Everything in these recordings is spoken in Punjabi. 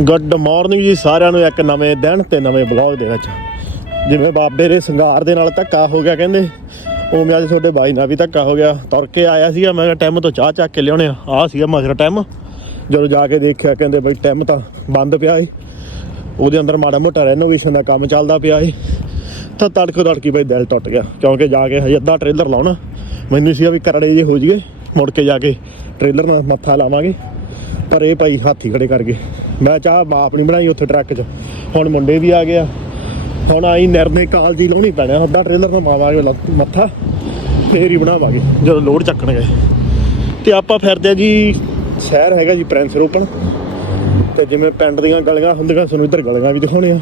ਗੁੱਡ ਮਾਰਨਿੰਗ ਜੀ ਸਾਰਿਆਂ ਨੂੰ ਇੱਕ ਨਵੇਂ ਦਿਨ ਤੇ ਨਵੇਂ ਬਲੌਗ ਦੇ ਵਿੱਚ। ਜਿਵੇਂ ਬਾਬੇ ਦੇ ਸ਼ਿੰਗਾਰ ਦੇ ਨਾਲ ਧੱਕਾ ਹੋ ਗਿਆ ਕਹਿੰਦੇ, ਉਵੇਂ ਅੱਜ ਤੁਹਾਡੇ ਬਾਈ ਨਾਲ ਵੀ ਧੱਕਾ ਹੋ ਗਿਆ। ਤੁਰ ਕੇ ਆਇਆ ਸੀਗਾ, ਮੈਂ ਕਿਹਾ ਟਾਈਮ ਤੋਂ ਚਾਹ ਚੱਕ ਕੇ ਲਿਆਉਣੇ ਆ। ਆਹ ਸੀਗਾ ਮਸਰਾ ਟਾਈਮ। ਜਦੋਂ ਜਾ ਕੇ ਦੇਖਿਆ, ਕਹਿੰਦੇ ਬਈ ਟਾਈਮ ਤਾਂ ਬੰਦ ਪਿਆ ਏ। ਉਹਦੇ ਅੰਦਰ ਮਾੜਾ ਮੋਟਾ ਰੈਨੋਵੇਸ਼ਨ ਦਾ ਕੰਮ ਚੱਲਦਾ ਪਿਆ ਏ। ਤਾਂ ਤੜਕੋ ਤੜਕੀ ਬਈ ਦਿਲ ਟੁੱਟ ਗਿਆ। ਕਿਉਂਕਿ ਜਾ ਕੇ ਹਜੇ ਅੱਧਾ ਟ੍ਰੇਲਰ ਲਾਉਣਾ। ਮੈਨੂੰ ਸੀਗਾ ਵੀ ਕਰੜੇ ਜੇ ਹੋ ਜੀਏ ਮੁੜ ਕੇ ਜਾ ਕੇ ਟ੍ਰੇਲਰ ਨਾਲ ਮੱਥਾ ਲਾਵਾਂਗੇ। ਪਰ ਇਹ ਭਾਈ ਹਾਥੀ ਖੜੇ ਕਰ ਗਏ ਮੈਂ ਚਾਹ ਮਾਪ ਨਹੀਂ ਬਣਾਈ ਉੱਥੇ ਟਰੱਕ 'ਚ। ਹੁਣ ਮੁੰਡੇ ਵੀ ਆ ਗਿਆ ਹੁਣ ਆਈ ਨਿਰਨੇ ਕਾਲਜੀ ਲਾਉਣੀ ਪੈਣਾ ਅੱਧਾ ਟ੍ਰੇਲਰ ਨਾਲ ਮਾਵਾਂਗੇ ਲੱਤ- ਮੱਥਾ। ਫੇਰ ਹੀ ਬਣਾਵਾਂਗੇ, ਜਦੋਂ ਲੋਡ ਚੱਕਣ ਗਏ। ਤੇ ਆਪਾਂ ਫਿਰਦੇ ਆ ਜੀ ਸ਼ਹਿਰ ਹੈਗਾ ਜੀ ਪ੍ਰਿੰਸ ਰੋਪਣ। ਤੇ ਜਿਵੇਂ ਪਿੰਡ ਦੀਆਂ ਗਲੀਆਂ ਹੁੰਦੀਆਂ, ਸਾਨੂੰ ਇੱਧਰ ਗਲੀਆਂ ਵੀ ਦਿਖਾਉਣੇ ਆ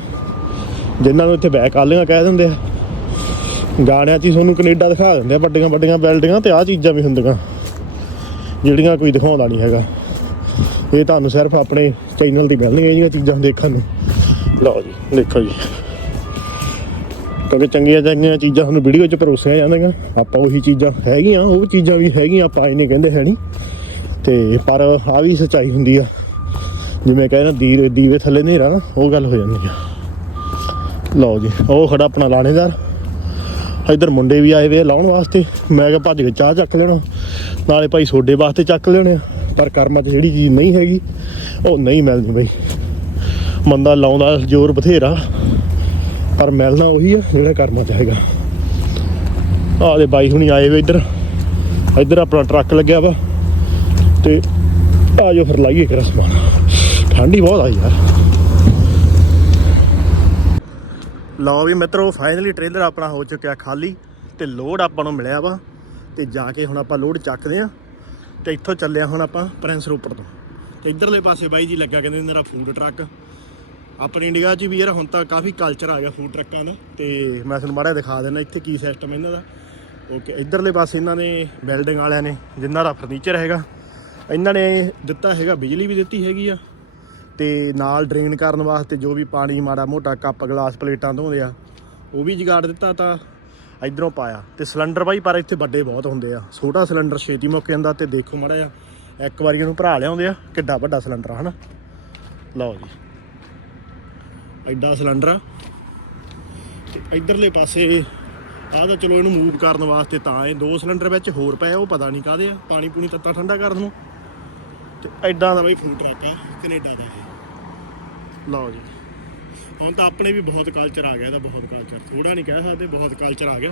ਜਿਨ੍ਹਾਂ ਨੂੰ ਇੱਥੇ ਬੈਕ ਆਲੀਆਂ ਕਹਿ ਦਿੰਦੇ ਆ। ਗਾਣਿਆਂ 'ਚ ਹੀ ਤੁਹਾਨੂੰ ਕੈਨੇਡਾ ਦਿਖਾ ਦਿੰਦੇ ਆ ਵੱਡੀਆਂ ਵੱਡੀਆਂ ਬਿਲਡਿੰਗਾਂ ਤੇ ਆਹ ਚੀਜ਼ਾਂ ਵੀ ਹੁੰਦੀਆਂ। ਜਿਹੜੀਆਂ ਕੋਈ ਦਿਖਾਉਂਦਾ ਨਹੀਂ ਹੈਗਾ। ਇਹ ਤੁਹਾਨੂੰ ਸਿਰਫ ਆਪਣੇ ਚੈਨਲ ਦੀ ਗੱਲ ਨਹੀਂ ਇਹ ਚੀਜ਼ਾਂ ਦੇਖਣ ਨੂੰ। ਲਓ ਜੀ, ਦੇਖੋ ਜੀ। ਕਿਉਂਕਿ ਚੰਗੀਆਂ ਚੰਗੀਆਂ ਚੀਜ਼ਾਂ ਸਾਨੂੰ ਵੀਡੀਓ 'ਚ ਪਰੋਸੀਆਂ ਜਾਂਦੀਆਂ। ਆਪਾਂ ਉਹੀ ਚੀਜ਼ਾਂ ਹੈਗੀਆਂ, ਉਹ ਚੀਜ਼ਾਂ ਵੀ ਹੈਗੀਆਂ, ਆਪਾਂ ਇਹ ਕਹਿੰਦੇ ਹੈ ਨਹੀਂ। ਤੇ ਪਰ ਆ ਵੀ ਸੱਚਾਈ ਹੁੰਦੀ ਆ। ਜਿਵੇਂ ਕਹਿੰਦੇ ਦੀਵੇ ਦੀਵੇ ਥੱਲੇ ਹਨੇਰਾ ਨਾ, ਉਹ ਗੱਲ ਹੋ ਜਾਂਦੀ ਆ। ਲਓ ਜੀ, ਉਹ ਖੜਾ ਆਪਣਾ ਲਾਣੇਦਾਰ। ਇੱਧਰ ਮੁੰਡੇ ਵੀ ਆਏ ਵੇ ਲਾਉਣ ਵਾਸਤੇ। ਮੈਂ ਕਿਹਾ, ਭੱਜ ਕੇ ਚਾਹ ਚੱਕ ਲੈਣਾ। ਨਾਲੇ ਭਾਈ ਸੋਡੇ ਵਾਸਤੇ ਚੱਕ ਲੈਣੇ ਆ। ਪਰ ਕਰਮਾਂ 'ਚ ਜਿਹੜੀ ਚੀਜ਼ ਨਹੀਂ ਹੈਗੀ, ਉਹ ਨਹੀਂ ਮਿਲਦੀ ਬਈ। ਬੰਦਾ ਲਾਉਂਦਾ ਜ਼ੋਰ ਬਥੇਰਾ, ਪਰ ਮਿਲਣਾ ਉਹੀ ਆ ਜਿਹੜਾ ਕਰਮਾਂ 'ਚ ਹੈਗਾ। ਆ ਦੇ ਬਾਈ ਹੁਣੀ ਆਏ ਵੇ ਇੱਧਰ। ਇੱਧਰ ਆਪਣਾ ਟਰੱਕ ਲੱਗਿਆ ਵਾ, ਤੇ ਆ ਜੋ ਫਿਰ ਲਾਈਏ ਕਿਰਾ ਸਮਾਨ। ਠੰਡੀ ਬਹੁਤ ਆ ਯਾਰ। ਲਓ ਵੀ ਮਿੱਤਰੋ ਫਾਈਨਲੀ ਟ੍ਰੇਲਰ ਆਪਣਾ ਹੋ ਚੁੱਕਿਆ ਖਾਲੀ, ਤੇ ਲੋਡ ਆਪਾਂ ਨੂੰ ਮਿਲਿਆ ਵਾ, ਤੇ ਜਾ ਕੇ ਹੁਣ ਆਪਾਂ ਲੋਡ ਚੱਕਦੇ ਆ। ਤੇ ਇੱਥੋਂ ਚੱਲਿਆ ਹੁਣ ਆਪਾਂ ਪ੍ਰਿੰਸ ਰੋਪੜ ਤੋਂ। ਤੇ ਇਧਰਲੇ ਪਾਸੇ ਬਾਈ ਜੀ ਲੱਗਾ ਕਹਿੰਦੇ ਮੇਰਾ ਫੂਡ ਟਰੱਕ ਆਪਣੇ ਇੰਡੀਆ 'ਚ ਵੀ ਯਾਰ ਹੁਣ ਤਾਂ ਕਾਫੀ ਕਲਚਰ ਆ ਗਿਆ ਫੂਡ ਟਰੱਕਾਂ ਦਾ। ਤੇ ਮੈਂ ਤੁਹਾਨੂੰ ਮਾੜਾ ਦਿਖਾ ਦਿੰਦਾ ਇੱਥੇ ਕੀ ਸਿਸਟਮ ਇਹਨਾਂ ਦਾ। ਓਕੇ ਇਧਰਲੇ ਪਾਸੇ ਇਹਨਾਂ ਨੇ ਬਿਲਡਿੰਗ ਵਾਲਿਆਂ ਨੇ ਜਿੰਨਾ ਦਾ ਫਰਨੀਚਰ ਹੈਗਾ, ਇਹਨਾਂ ਨੇ ਦਿੱਤਾ ਹੈਗਾ, ਬਿਜਲੀ ਵੀ ਦਿੱਤੀ ਹੈਗੀ ਆ। ਤੇ ਨਾਲ ਡਰੇਨ ਕਰਨ ਵਾਸਤੇ ਜੋ ਵੀ ਪਾਣੀ ਮਾੜਾ ਮੋਟਾ ਕੱਪ, ਗਲਾਸ, ਪਲੇਟਾਂ ਧੋਂਦੇ ਆ, ਉਹ ਵੀ ਜਗਾੜ ਦਿੱਤਾ ਤਾਂ ਇਧਰੋਂ ਪਾਇਆ। ਤੇ ਸਿਲੰਡਰ ਬਾਈ, ਪਰ ਇੱਥੇ ਵੱਡੇ ਬਹੁਤ ਹੁੰਦੇ ਆ। ਛੋਟਾ ਸਿਲੰਡਰ ਛੇਤੀ ਮੁੱਕ ਜਾਂਦਾ ਤੇ ਦੇਖੋ ਮਾੜਾ ਜਿਹਾ, ਇੱਕ ਵਾਰੀ ਇਹਨੂੰ ਭਰਾ ਲਿਆਉਂਦੇ ਆ, ਕਿੱਡਾ ਵੱਡਾ ਸਿਲੰਡਰ ਆ, ਹਨਾ? ਲਓ ਜੀ। ਐਡਾ ਸਿਲੰਡਰ ਆ। ਤੇ ਇਧਰਲੇ ਪਾਸੇ, ਆਹ ਤਾਂ ਚਲੋ ਇਹਨੂੰ ਮੂਵ ਕਰਨ ਵਾਸਤੇ ਤਾਂ ਇਹ ਦੋ ਸਿਲੰਡਰ ਵਿੱਚ ਹੋਰ ਪਏ ਉਹ ਪਤਾ ਨਹੀਂ ਕਾਦੇ ਆ। ਪਾਣੀ ਪੂਣੀ ਤੱਤਾ ਠੰਡਾ ਕਰਨ ਨੂੰ ਤੇ ਐਡਾ ਦਾ ਬਾਈ ਫੂਡ ਟਰੱਕ ਆ, ਕੈਨੇਡਾ ਦਾ ਇਹ। ਲਓ ਜੀ। ਹੁਣ ਤਾਂ ਆਪਣੇ ਵੀ ਬਹੁਤ ਕਲਚਰ ਆ ਗਿਆ ਇਹਦਾ ਬਹੁਤ ਕਲਚਰ ਥੋੜਾ ਨਹੀਂ ਕਹਿ ਸਕਦੇ, ਬਹੁਤ ਕਲਚਰ ਆ ਗਿਆ।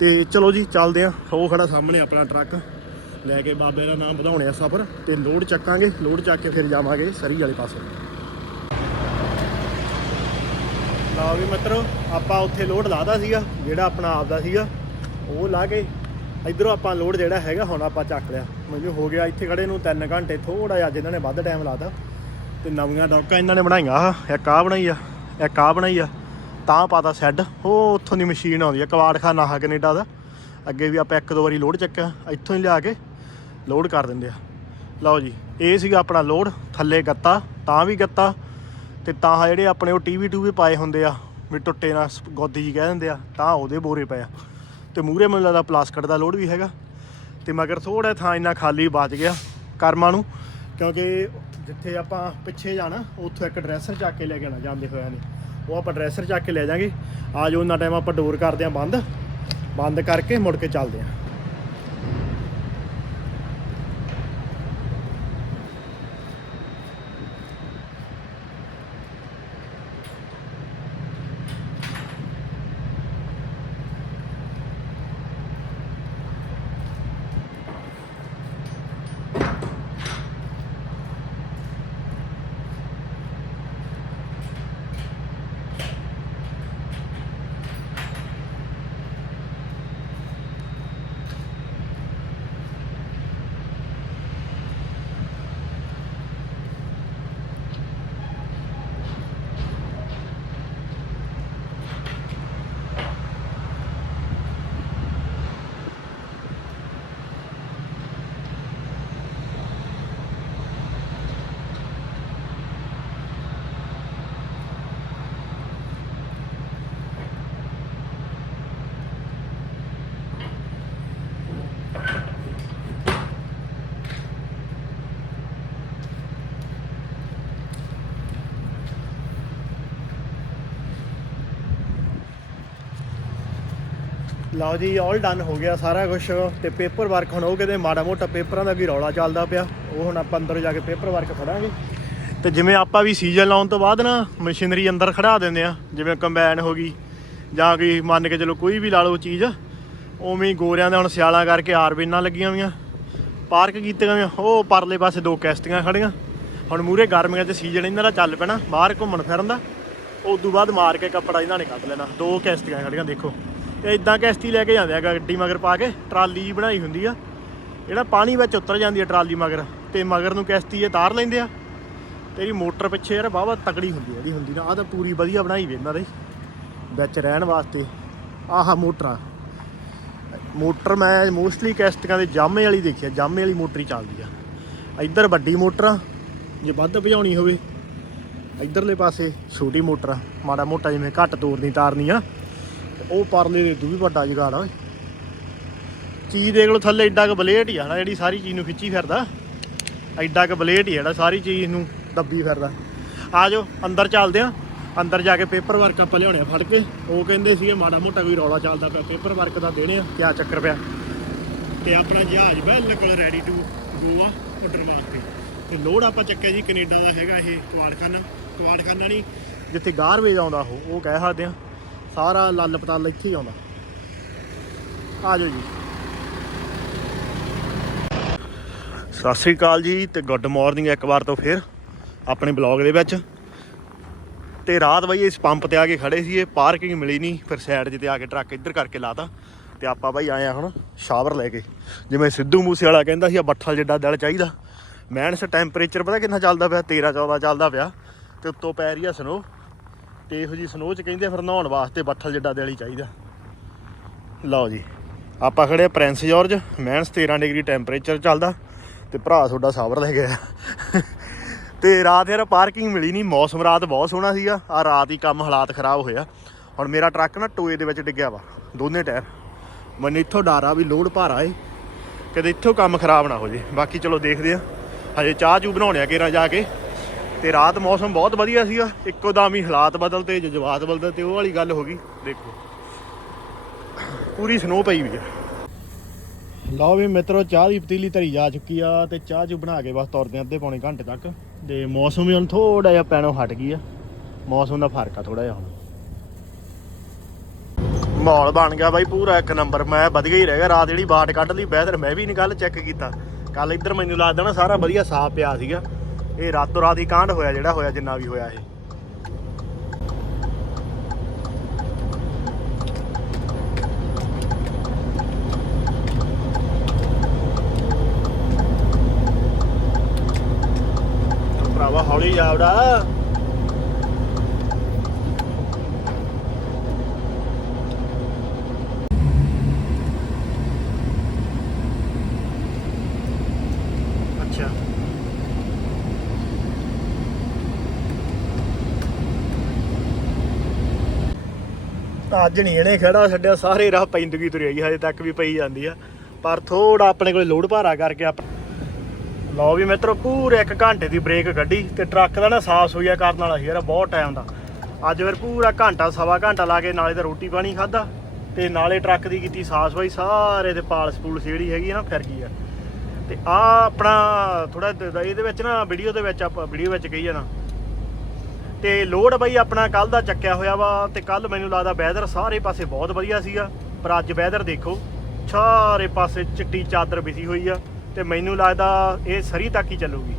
ਤੇ ਚਲੋ ਜੀ, ਚੱਲਦੇ ਆ ਉਹ ਖੜਾ ਸਾਹਮਣੇ ਆਪਣਾ ਟਰੱਕ। ਲੈ ਕੇ ਬਾਬੇ ਦਾ ਨਾਮ ਵਧਾਉਣੇ ਆ ਸਫਰ। ਤੇ ਲੋਡ ਚੱਕਾਂਗੇ, ਲੋਡ ਚੱਕ ਕੇ ਫਿਰ ਜਾਵਾਂਗੇ ਸਰੀ ਵਾਲੇ ਪਾਸੇ। ਲਓ ਵੀ ਮਿੱਤਰੋ, ਆਪਾਂ ਉੱਥੇ ਲੋਡ ਲਾਦਾ ਸੀਗਾ, ਜਿਹੜਾ ਆਪਣਾ ਆਪਦਾ ਸੀਗਾ। ਉਹ ਲਾ ਕੇ ਇਧਰੋਂ ਆਪਾਂ ਲੋਡ ਜਿਹੜਾ ਹੈਗਾ, ਹੁਣ ਆਪਾਂ ਚੱਕ ਲਿਆ। ਮੈਨੂੰ ਹੋ ਗਿਆ ਇੱਥੇ ਖੜੇ ਨੂੰ 3 ਘੰਟੇ ਥੋੜਾ ਜਿਹਾ ਅੱਜ ਇਹਨਾਂ ਨੇ ਵੱਧ ਟਾਈਮ ਲਾਤਾ। ਤੇ ਨਵੀਆਂ ਡੌਕਾਂ ਇਹਨਾਂ ਨੇ ਬਣਾਈਆਂ ਆਹ ਇੱਕ ਆ ਬਣਾਈ ਆ, ਇੱਕ ਆ ਬਣਾਈ ਆ। ਤਾਂ ਪਾਤਾ ਸੈੱਡ ਉਹ ਉੱਥੋਂ ਦੀ ਮਸ਼ੀਨ ਆਉਂਦੀ ਆ, ਕਵਾੜਖਾਨਾ ਆਹ ਕੈਨੇਡਾ ਦਾ। ਅੱਗੇ ਵੀ ਆਪਾਂ ਇੱਕ ਦੋ ਵਾਰੀ ਲੋਡ ਚੱਕਿਆ, ਇੱਥੋਂ ਹੀ ਲਿਆ ਕੇ ਲੋਡ ਕਰ ਦਿੰਦੇ ਆ। ਲਓ ਜੀ, ਇਹ ਸੀਗਾ ਆਪਣਾ ਲੋਡ, ਥੱਲੇ ਗੱਤਾ, ਤਾਂ ਵੀ ਗੱਤਾ। ਤੇ ਤਾਂ ਜਿਹੜੇ ਆਪਣੇ ਉਹ ਟੀਵੀ ਟੂਵੀ ਪਾਏ ਹੁੰਦੇ ਆ, ਵੀ ਟੁੱਟੇ ਨਾ ਸ- ਗੋਦੀ ਜੀ ਕਹਿ ਦਿੰਦੇ ਆ, ਤਾਂ ਉਹਦੇ ਬੋਰੇ ਪਏ ਆ। ਤੇ ਮੂਰੇ ਮੈਨੂੰ ਲੱਗਦਾ ਪਲਾਸਟਿਕ ਦਾ ਲੋਡ ਵੀ ਹੈਗਾ। ਤੇ ਮਗਰ ਥੋੜਾ ਥਾਂ ਇੰਨਾ ਖਾਲੀ ਬਚ ਗਿਆ ਕਰਮਾਂ ਨੂੰ, ਕਿਉਂਕਿ ਜਿੱਥੇ ਆਪਾਂ ਪਿੱਛੇ ਜਾਣਾ, ਉੱਥੋਂ ਇੱਕ ਡਰੈਸਰ ਚੱਕ ਕੇ ਲੈ ਕੇ ਆਣਾ ਜਾਂਦੇ ਹੋਇਆਂ ਨੇ। ਉਹ ਆਪਾਂ ਡਰੈਸਰ ਚੱਕ ਕੇ ਲੈ ਜਾਾਂਗੇ। ਆ ਜੋ ਉਹਨਾਂ ਟਾਈਮ ਆਪਾਂ ਡੋਰ ਕਰਦੇ ਆਂ ਬੰਦ। ਬੰਦ ਕਰਕੇ ਮੁੜ ਕੇ ਚੱਲਦੇ ਆਂ ਲਓ ਜੀ ਆਲ ਡਨ ਹੋ ਗਿਆ ਸਾਰਾ ਕੁਝ ਤੇ ਪੇਪਰ ਵਰਕ ਹੁਣ ਉਹ ਕਹਿੰਦੇ ਮਾੜਾ ਮੋਟਾ ਪੇਪਰਾਂ ਦਾ ਵੀ ਰੌਲਾ ਚੱਲਦਾ ਪਿਆ। ਉਹ ਹੁਣ ਆਪਾਂ ਅੰਦਰ ਜਾ ਕੇ ਪੇਪਰ ਵਰਕ ਕਰਾਂਗੇ ਤੇ ਜਿਵੇਂ ਆਪਾਂ ਵੀ ਸੀਜ਼ਨ ਲਾਉਣ ਤੋਂ ਬਾਅਦ ਨਾ ਮਸ਼ੀਨਰੀ ਅੰਦਰ ਖੜਾ ਦਿੰਦੇ ਆ, ਜਿਵੇਂ ਕੰਬਾਈਨ ਹੋ ਗਈ ਜਾਂ ਕੋਈ ਮੰਨ ਕੇ ਚਲੋ ਕੋਈ ਵੀ ਲਾ ਲਓ ਚੀਜ਼, ਉਵੇਂ ਹੀ ਗੋਰਿਆਂ ਦਾ ਹੁਣ ਸਿਆਲਾਂ ਕਰਕੇ ਆਰਬਿਨਾਂ ਲੱਗੀਆਂ ਹੋਈਆਂ। ਪਾਰਕ ਕੀਤੀਆਂ ਹੋਈਆਂ, ਉਹ ਪਰਲੇ ਪਾਸੇ ਦੋ ਕੈਸਟੀਆਂ ਖੜੀਆਂ। ਹੁਣ ਮੂਰੇ ਗਰਮੀਆਂ 'ਚ ਸੀਜ਼ਨ ਇਹਨਾਂ ਦਾ ਚੱਲ ਪੈਣਾ, ਬਾਹਰ ਘੁੰਮਣ ਫਿਰਨ ਦਾ। ਉਸ ਤੋਂ ਬਾਅਦ ਮਾਰ ਕੇ ਕੱਪੜਾ ਇਹਨਾਂ ਨੇ ਕੱਢ ਲੈਣਾ, ਦੋ ਕੈਸਟੀਆਂ ਖੜੀਆਂ, ਦੇਖੋ। ਇਹ ਇਦਾਂ ਕੈਸਟੀ ਲੈ ਕੇ ਜਾਂਦੇ ਆ ਗੱਡੀ ਮਗਰ ਪਾ ਕੇ, ਟਰਾਲੀ ਬਣਾਈ ਹੁੰਦੀ ਆ। ਜਿਹੜਾ ਪਾਣੀ ਵਿੱਚ ਉਤਰ ਜਾਂਦੀ ਆ ਟਰਾਲੀ ਮਗਰ, ਤੇ ਮਗਰ ਨੂੰ ਕੈਸਟੀ ਇਹ ਤਾਰ ਲੈਂਦੇ ਆ। ਤੇਰੀ ਮੋਟਰ ਪਿੱਛੇ ਯਾਰ ਬਾਵਾ ਤਕੜੀ ਹੁੰਦੀ ਆ ਇਹਦੀ ਹੁੰਦੀ ਨਾ ਆ ਤਾਂ ਪੂਰੀ ਵਧੀਆ ਬਣਾਈ ਵੀ ਇਹਨਾਂ ਦੇ ਵਿੱਚ ਰਹਿਣ ਵਾਸਤੇ। ਆਹ ਮੋਟਰਾਂ। ਮੋਟਰ ਮੈਂ ਮੋਸਟਲੀ ਕੈਸਟੀਆਂ ਦੇ ਜਾਮੇ ਵਾਲੀ ਦੇਖੀ ਆ, ਜਾਮੇ ਵਾਲੀ ਮੋਟਰ ਹੀ ਚੱਲਦੀ ਆ। ਇੱਧਰ ਵੱਡੀ ਮੋਟਰਾਂ, ਜੇ ਵੱਧ ਭਜਾਉਣੀ ਹੋਵੇ। ਇੱਧਰਲੇ ਪਾਸੇ ਛੋਟੀ ਮੋਟਰਾਂ, ਮਾੜਾ ਮੋਟਾ ਜਿਵੇਂ ਘੱਟ ਤੋਰਨੀ, ਤਾਰਨੀ ਆ। ਉਹ ਪਰਲੇ ਦੇ ਦੂ ਵੀ ਵੱਡਾ ਜਗਾੜ ਆ, ਓਏ। ਚੀਜ਼ ਦੇਖ ਲਓ ਥੱਲੇ ਐਡਾ ਕ ਬਲੇਡ ਹੀ ਆ ਨਾ, ਜਿਹੜੀ ਸਾਰੀ ਚੀਜ਼ ਨੂੰ ਖਿੱਚੀ ਫਿਰਦਾ। ਐਡਾ ਕ ਬਲੇਡ ਹੀ ਆ ਜਿਹੜਾ ਸਾਰੀ ਚੀਜ਼ ਨੂੰ ਦੱਬੀ ਫਿਰਦਾ। ਆ ਜਾਓ, ਅੰਦਰ ਚੱਲਦੇ ਆ। ਅੰਦਰ ਜਾ ਕੇ ਪੇਪਰ ਵਰਕ ਆਪਾਂ ਲਿਆਉਣੇ ਆ ਫੜ ਕੇ। ਉਹ ਕਹਿੰਦੇ ਸੀਗੇ ਮਾੜਾ ਮੋਟਾ ਕੋਈ ਰੌਲਾ ਚੱਲਦਾ ਪਿਆ ਪੇਪਰ ਵਰਕ ਦਾ ਦੇਣੇ ਆ। ਕਿਆ ਚੱਕਰ ਪਿਆ? ਤੇ ਆਪਣਾ ਜਹਾਜ਼ ਬਿਲਕੁਲ ਰੈਡੀ ਟੂ ਗੋ ਆ ਆਰਡਰ ਵਾਸਤੇ। ਤੇ ਲੋਡ ਆਪਾਂ ਚੱਕਿਆ ਜੀ ਕੈਨੇਡਾ ਦਾ ਹੈਗਾ ਇਹ ਕੁਆੜਖਾਨਾ। ਕੁਆੜਖਾਨਾ ਨਹੀਂ ਜਿੱਥੇ ਗਾਰਵੇਜ ਆਉਂਦਾ ਉਹ ਉਹ ਕਹਿ ਸਕਦੇ ਆ। ਸਾਰਾ ਲੱਲ ਪਤਾਲ ਇੱਥੇ ਹੀ ਆਉਂਦਾ। ਆ ਜਾਓ ਜੀ। ਸਤਿ ਸ੍ਰੀ ਅਕਾਲ ਜੀ ਤੇ ਗੁੱਡ ਮਾਰਨਿੰਗ ਇੱਕ ਵਾਰ ਤੋਂ ਫਿਰ ਆਪਣੇ ਬਲੌਗ ਦੇ ਵਿੱਚ। ਤੇ ਰਾਤ ਬਈ ਇਸ ਪੰਪ ਤੇ ਆ ਕੇ ਖੜੇ ਸੀ ਇਹ ਪਾਰਕਿੰਗ ਮਿਲੀ ਨਹੀਂ, ਫਿਰ ਸਾਈਡ 'ਤੇ ਆ ਕੇ ਟਰੱਕ ਇੱਧਰ ਕਰਕੇ ਲਾਤਾ। ਤੇ ਆਪਾਂ ਬਾਈ ਆਏ ਆ ਹੁਣ ਸ਼ਾਵਰ ਲੈ ਕੇ। ਜਿਵੇਂ ਸਿੱਧੂ ਮੂਸੇ ਵਾਲਾ ਕਹਿੰਦਾ ਸੀ, ਆ ਬੱਠਲ ਜਿੱਡਾ ਦਿਲ ਚਾਹੀਦਾ। ਮੈਨਸ ਟੈਂਪਰੇਚਰ ਪਤਾ ਕਿੰਨਾ ਚੱਲਦਾ ਪਿਆ? 13 14 ਚੱਲਦਾ ਪਿਆ। ਤੇ ਉੱਤੋਂ ਪੈ ਰਹੀ ਆ ਸਨੋ ਤੇ ਇਹੋ ਜੀ ਸਨੋ ਚ ਕਹਿੰਦੇ ਫਿਰ ਨਹਾਉਣ ਵਾਸਤੇ ਬੱਠਲ ਜਿੱਡਾ ਦਿਲ ਹੀ ਚਾਹੀਦਾ। ਲਓ ਜੀ, ਆਪਾਂ ਖੜੇ Prince George minus 13 degree temperature ਚੱਲਦਾ ਤੇ ਭਰਾ ਤੁਹਾਡਾ ਸਾਵਰ ਲੈ ਗਿਆ। ਤੇ ਰਾਤ ਯਾਰ ਪਾਰਕਿੰਗ ਮਿਲੀ ਨਹੀਂ, ਮੌਸਮ ਰਾਤ ਬਹੁਤ ਸੋਹਣਾ ਸੀਗਾ ਆ ਰਾਤ ਹੀ ਕੰਮ ਹਾਲਾਤ ਖਰਾਬ ਹੋਇਆ ਹੁਣ ਮੇਰਾ ਟਰੱਕ ਨਾ ਟੋਏ ਦੇ ਵਿੱਚ ਡਿੱਗਿਆ ਵਾ, ਦੋਨੇ ਟਾਇਰ। ਮੈਨੂੰ ਇੱਥੋਂ ਡਰ ਵੀ ਲੋਡ ਭਾਰਾ ਏ ਕਦੇ ਇੱਥੋਂ ਕੰਮ ਖਰਾਬ ਨਾ ਹੋ ਜੇ। ਬਾਕੀ ਚਲੋ ਦੇਖਦੇ ਆ, ਹਜੇ ਚਾਹ ਚੂ ਬਣਾਉਣੇ ਆ ਕੇਰਾ ਜਾ ਕੇ। ਤੇ ਰਾਤ ਮੌਸਮ ਬਹੁਤ ਵਧੀਆ ਸੀਗਾ। ਇੱਕੋ ਦਮ ਹੀ ਹਾਲਾਤ ਬਦਲਤੇ, ਜਜ਼ਬਾਤ ਬਦਲਤੇ ਤੇ ਉਹ ਵਾਲੀ ਗੱਲ ਹੋ ਗਈ। ਦੇਖੋ, ਪੂਰੀ ਸਨੋ ਪਈ ਵੀ ਆ। ਲਓ ਵੀ ਮਿੱਤਰੋ, ਚਾਹ ਦੀ ਪਤੀਲੀ ਧਰੀ ਜਾ ਚੁੱਕੀ ਆ ਤੇ ਚਾਹ ਚੂ ਬਣਾ ਕੇ ਬਸ ਤੁਰਦੇ ਅੱਧੇ ਪੌਣੇ ਘੰਟੇ ਤੱਕ। ਤੇ ਮੌਸਮ ਵੀ ਹੁਣ ਥੋੜਾ ਜਿਹਾ ਪੈਣੋਂ ਹਟ ਗਈ ਆ। ਮੌਸਮ ਦਾ ਫ਼ਰਕ ਆ ਥੋੜਾ ਜਿਹਾ ਹੁਣ। ਮਾਹੌਲ ਬਣ ਗਿਆ ਬਾਈ ਪੂਰਾ ਇੱਕ ਨੰਬਰ। ਮੈਂ ਵਧੀਆ ਹੀ ਰਹਿ ਗਿਆ। ਰਾਤ ਜਿਹੜੀ ਬਾਟ ਕੱਢ ਲਈ ਬਿਹਤਰ ਮੈਂ ਵੀ ਨਹੀਂ ਕੱਲ ਚੈੱਕ ਕੀਤਾ। ਕੱਲ ਇੱਧਰ ਮੈਨੂੰ ਲੱਗਦਾ ਨਾ ਸਾਰਾ ਵਧੀਆ ਸਾਫ਼ ਪਿਆ ਸੀਗਾ। ਇਹ ਰਾਤੋਂ ਰਾਤ ਹੀ ਕਾਂਡ ਹੋਇਆ, ਜਿਹੜਾ ਹੋਇਆ ਜਿੰਨਾ ਵੀ ਹੋਇਆ ਇਹ। ਭਰਾਵਾ ਹੌਲੀ ਜਾਵੜਾ ਅੱਜ ਨਹੀਂ ਇਹਨੇ ਖੜਾ ਛੱਡਿਆ, ਸਾਰੇ ਰਾਹ ਪੈਂਦਗੀ ਤੁਰੀ ਆਈ ਹਜੇ ਤੱਕ ਵੀ ਪਈ ਜਾਂਦੀ ਆ। ਪਰ ਥੋੜਾ ਆਪਣੇ ਕੋਲੇ ਲੋਡ ਭਾਰਾ ਕਰਕੇ ਆਪ ਲਓ ਵੀ ਮਿੱਤਰੋ, ਪੂਰੇ 1 ਘੰਟੇ ਦੀ ਬ੍ਰੇਕ ਕੱਢੀ ਤੇ ਟਰੱਕ ਦਾ ਨਾ ਸਾਫ਼ ਸੁਈਆ ਕਰਨ ਵਾਲਾ ਸੀ ਯਾਰ, ਬਹੁਤ ਟਾਈਮ ਦਾ। ਅੱਜ ਫਿਰ ਪੂਰਾ ਘੰਟਾ, ਸਵਾ ਘੰਟਾ ਲਾ ਕੇ ਨਾਲੇ ਤਾਂ ਰੋਟੀ ਪਾਣੀ ਖਾਦਾ ਤੇ ਨਾਲੇ ਟਰੱਕ ਦੀ ਕੀਤੀ ਸਾਫ਼ ਸਫ਼ਾਈ, ਸਾਰੇ ਤੇ ਪਾਲਸ ਪੂਲਸ ਜਿਹੜੀ ਹੈਗੀ ਆ ਨਾ, ਫਿਰ ਗਈ ਆ। ਤੇ ਆ ਆਪਣਾ ਥੋੜਾ ਇਹਦੇ ਵਿੱਚ ਨਾ ਵੀਡੀਓ ਦੇ ਵਿੱਚ ਆਪਾਂ ਵੀਡੀਓ ਵਿੱਚ ਕਹੀ ਜਾਣਾ। ਤੇ ਲੋਡ ਬਈ ਆਪਣਾ ਕੱਲ ਦਾ ਚੱਕਿਆ ਹੋਇਆ ਵਾ ਤੇ ਕੱਲ ਮੈਨੂੰ ਲੱਗਦਾ ਵੈਦਰ ਸਾਰੇ ਪਾਸੇ ਬਹੁਤ ਵਧੀਆ ਸੀਗਾ, ਪਰ ਅੱਜ ਵੈਦਰ ਦੇਖੋ, ਸਾਰੇ ਪਾਸੇ ਚਿੱਟੀ ਚਾਦਰ ਵਿਛੀ ਹੋਈ ਆ ਤੇ ਮੈਨੂੰ ਲੱਗਦਾ ਇਹ ਸਰੀ ਤੱਕ ਹੀ ਚੱਲੂਗੀ।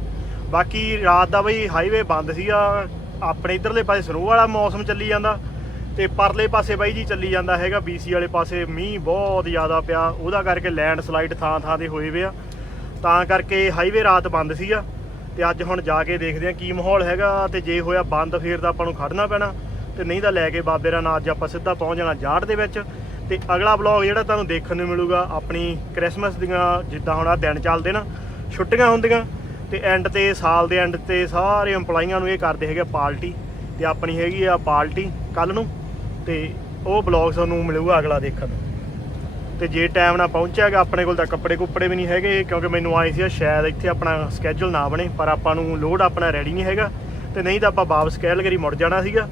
ਬਾਕੀ ਰਾਤ ਦਾ ਬਈ ਹਾਈਵੇ ਬੰਦ ਸੀਗਾ, ਆਪਣੇ ਇਧਰਲੇ ਪਾਸੇ ਸਨੋ ਵਾਲਾ ਮੌਸਮ ਚੱਲੀ ਜਾਂਦਾ ਤੇ ਪਰਲੇ ਪਾਸੇ ਬਾਈ ਜੀ ਚੱਲੀ ਜਾਂਦਾ ਹੈਗਾ BC ਵਾਲੇ ਪਾਸੇ ਮੀਂਹ ਬਹੁਤ ਜ਼ਿਆਦਾ ਪਿਆ, ਉਹਦਾ ਕਰਕੇ ਲੈਂਡ ਸਲਾਈਡ ਥਾਂ ਥਾਂ ਤੇ ਹੋਏ ਵੇ ਆ। ਤਾਂ ਕਰਕੇ ਹਾਈਵੇ ਰਾਤ ਬੰਦ ਸੀਗਾ ਤੇ ਅੱਜ ਹੁਣ ਜਾ ਕੇ ਦੇਖਦੇ ਆ ਕੀ ਮਾਹੌਲ ਹੈਗਾ ਤੇ ਜੇ ਹੋਇਆ ਬੰਦ ਫੇਰ ਤਾਂ ਆਪਾਂ ਨੂੰ ਖੜਨਾ ਪੈਣਾ ਤੇ ਨਹੀਂ ਤਾਂ ਲੈ ਕੇ ਬਾਬੇ ਦਾ ਨਾਲ ਅੱਜ ਆਪਾਂ ਸਿੱਧਾ ਪਹੁੰਚ ਜਾਣਾ ਜਾੜ ਦੇ ਵਿੱਚ। ਤੇ ਅਗਲਾ ਵਲੌਗ ਜਿਹੜਾ ਤੁਹਾਨੂੰ ਦੇਖਣ ਨੂੰ ਮਿਲੂਗਾ ਆਪਣੀ ਕ੍ਰਿਸਮਸ ਦੀਆਂ ਜਿੱਦਾਂ ਹੁਣ ਆ ਦਿਨ ਚੱਲਦੇ ਨਾ, ਛੁੱਟੀਆਂ ਹੁੰਦੀਆਂ ਤੇ ਐਂਡ ਤੇ ਸਾਲ ਦੇ ਐਂਡ ਤੇ ਸਾਰੇ EMPLOYEEਆਂ ਨੂੰ ਇਹ ਕਰਦੇ ਹੈਗੇ ਪਾਰਟੀ ਤੇ ਆਪਣੀ ਹੈਗੀ ਆ ਪਾਰਟੀ ਕੱਲ ਨੂੰ ਤੇ ਉਹ ਵਲੌਗ ਤੁਹਾਨੂੰ ਮਿਲੂਗਾ ਅਗਲਾ ਦੇਖਣ ਨੂੰ। ਤੇ ਜੇ ਟਾਈਮ ਨਾਲ ਪਹੁੰਚਿਆਗਾ ਆਪਣੇ ਕੋਲ ਤਾਂ ਕੱਪੜੇ ਕੁੱਪੜੇ ਵੀ ਨਹੀਂ ਹੈਗੇ, ਕਿਉਂਕਿ ਮੈਨੂੰ ਆਏ ਸੀ ਸ਼ਾਇਦ ਇੱਥੇ ਆਪਣਾ ਸਕੇਜੂਲ ਨਾ ਬਣੇ, ਪਰ ਆਪਾਂ ਨੂੰ ਲੋਡ ਆਪਣਾ ਰੈਡੀ ਨਹੀਂ ਹੈਗਾ, ਤੇ ਨਹੀਂ ਤਾਂ ਆਪਾਂ ਵਾਪਸ ਕੈਲਗਰੀ ਮੁੜ ਜਾਣਾ ਸੀਗਾ।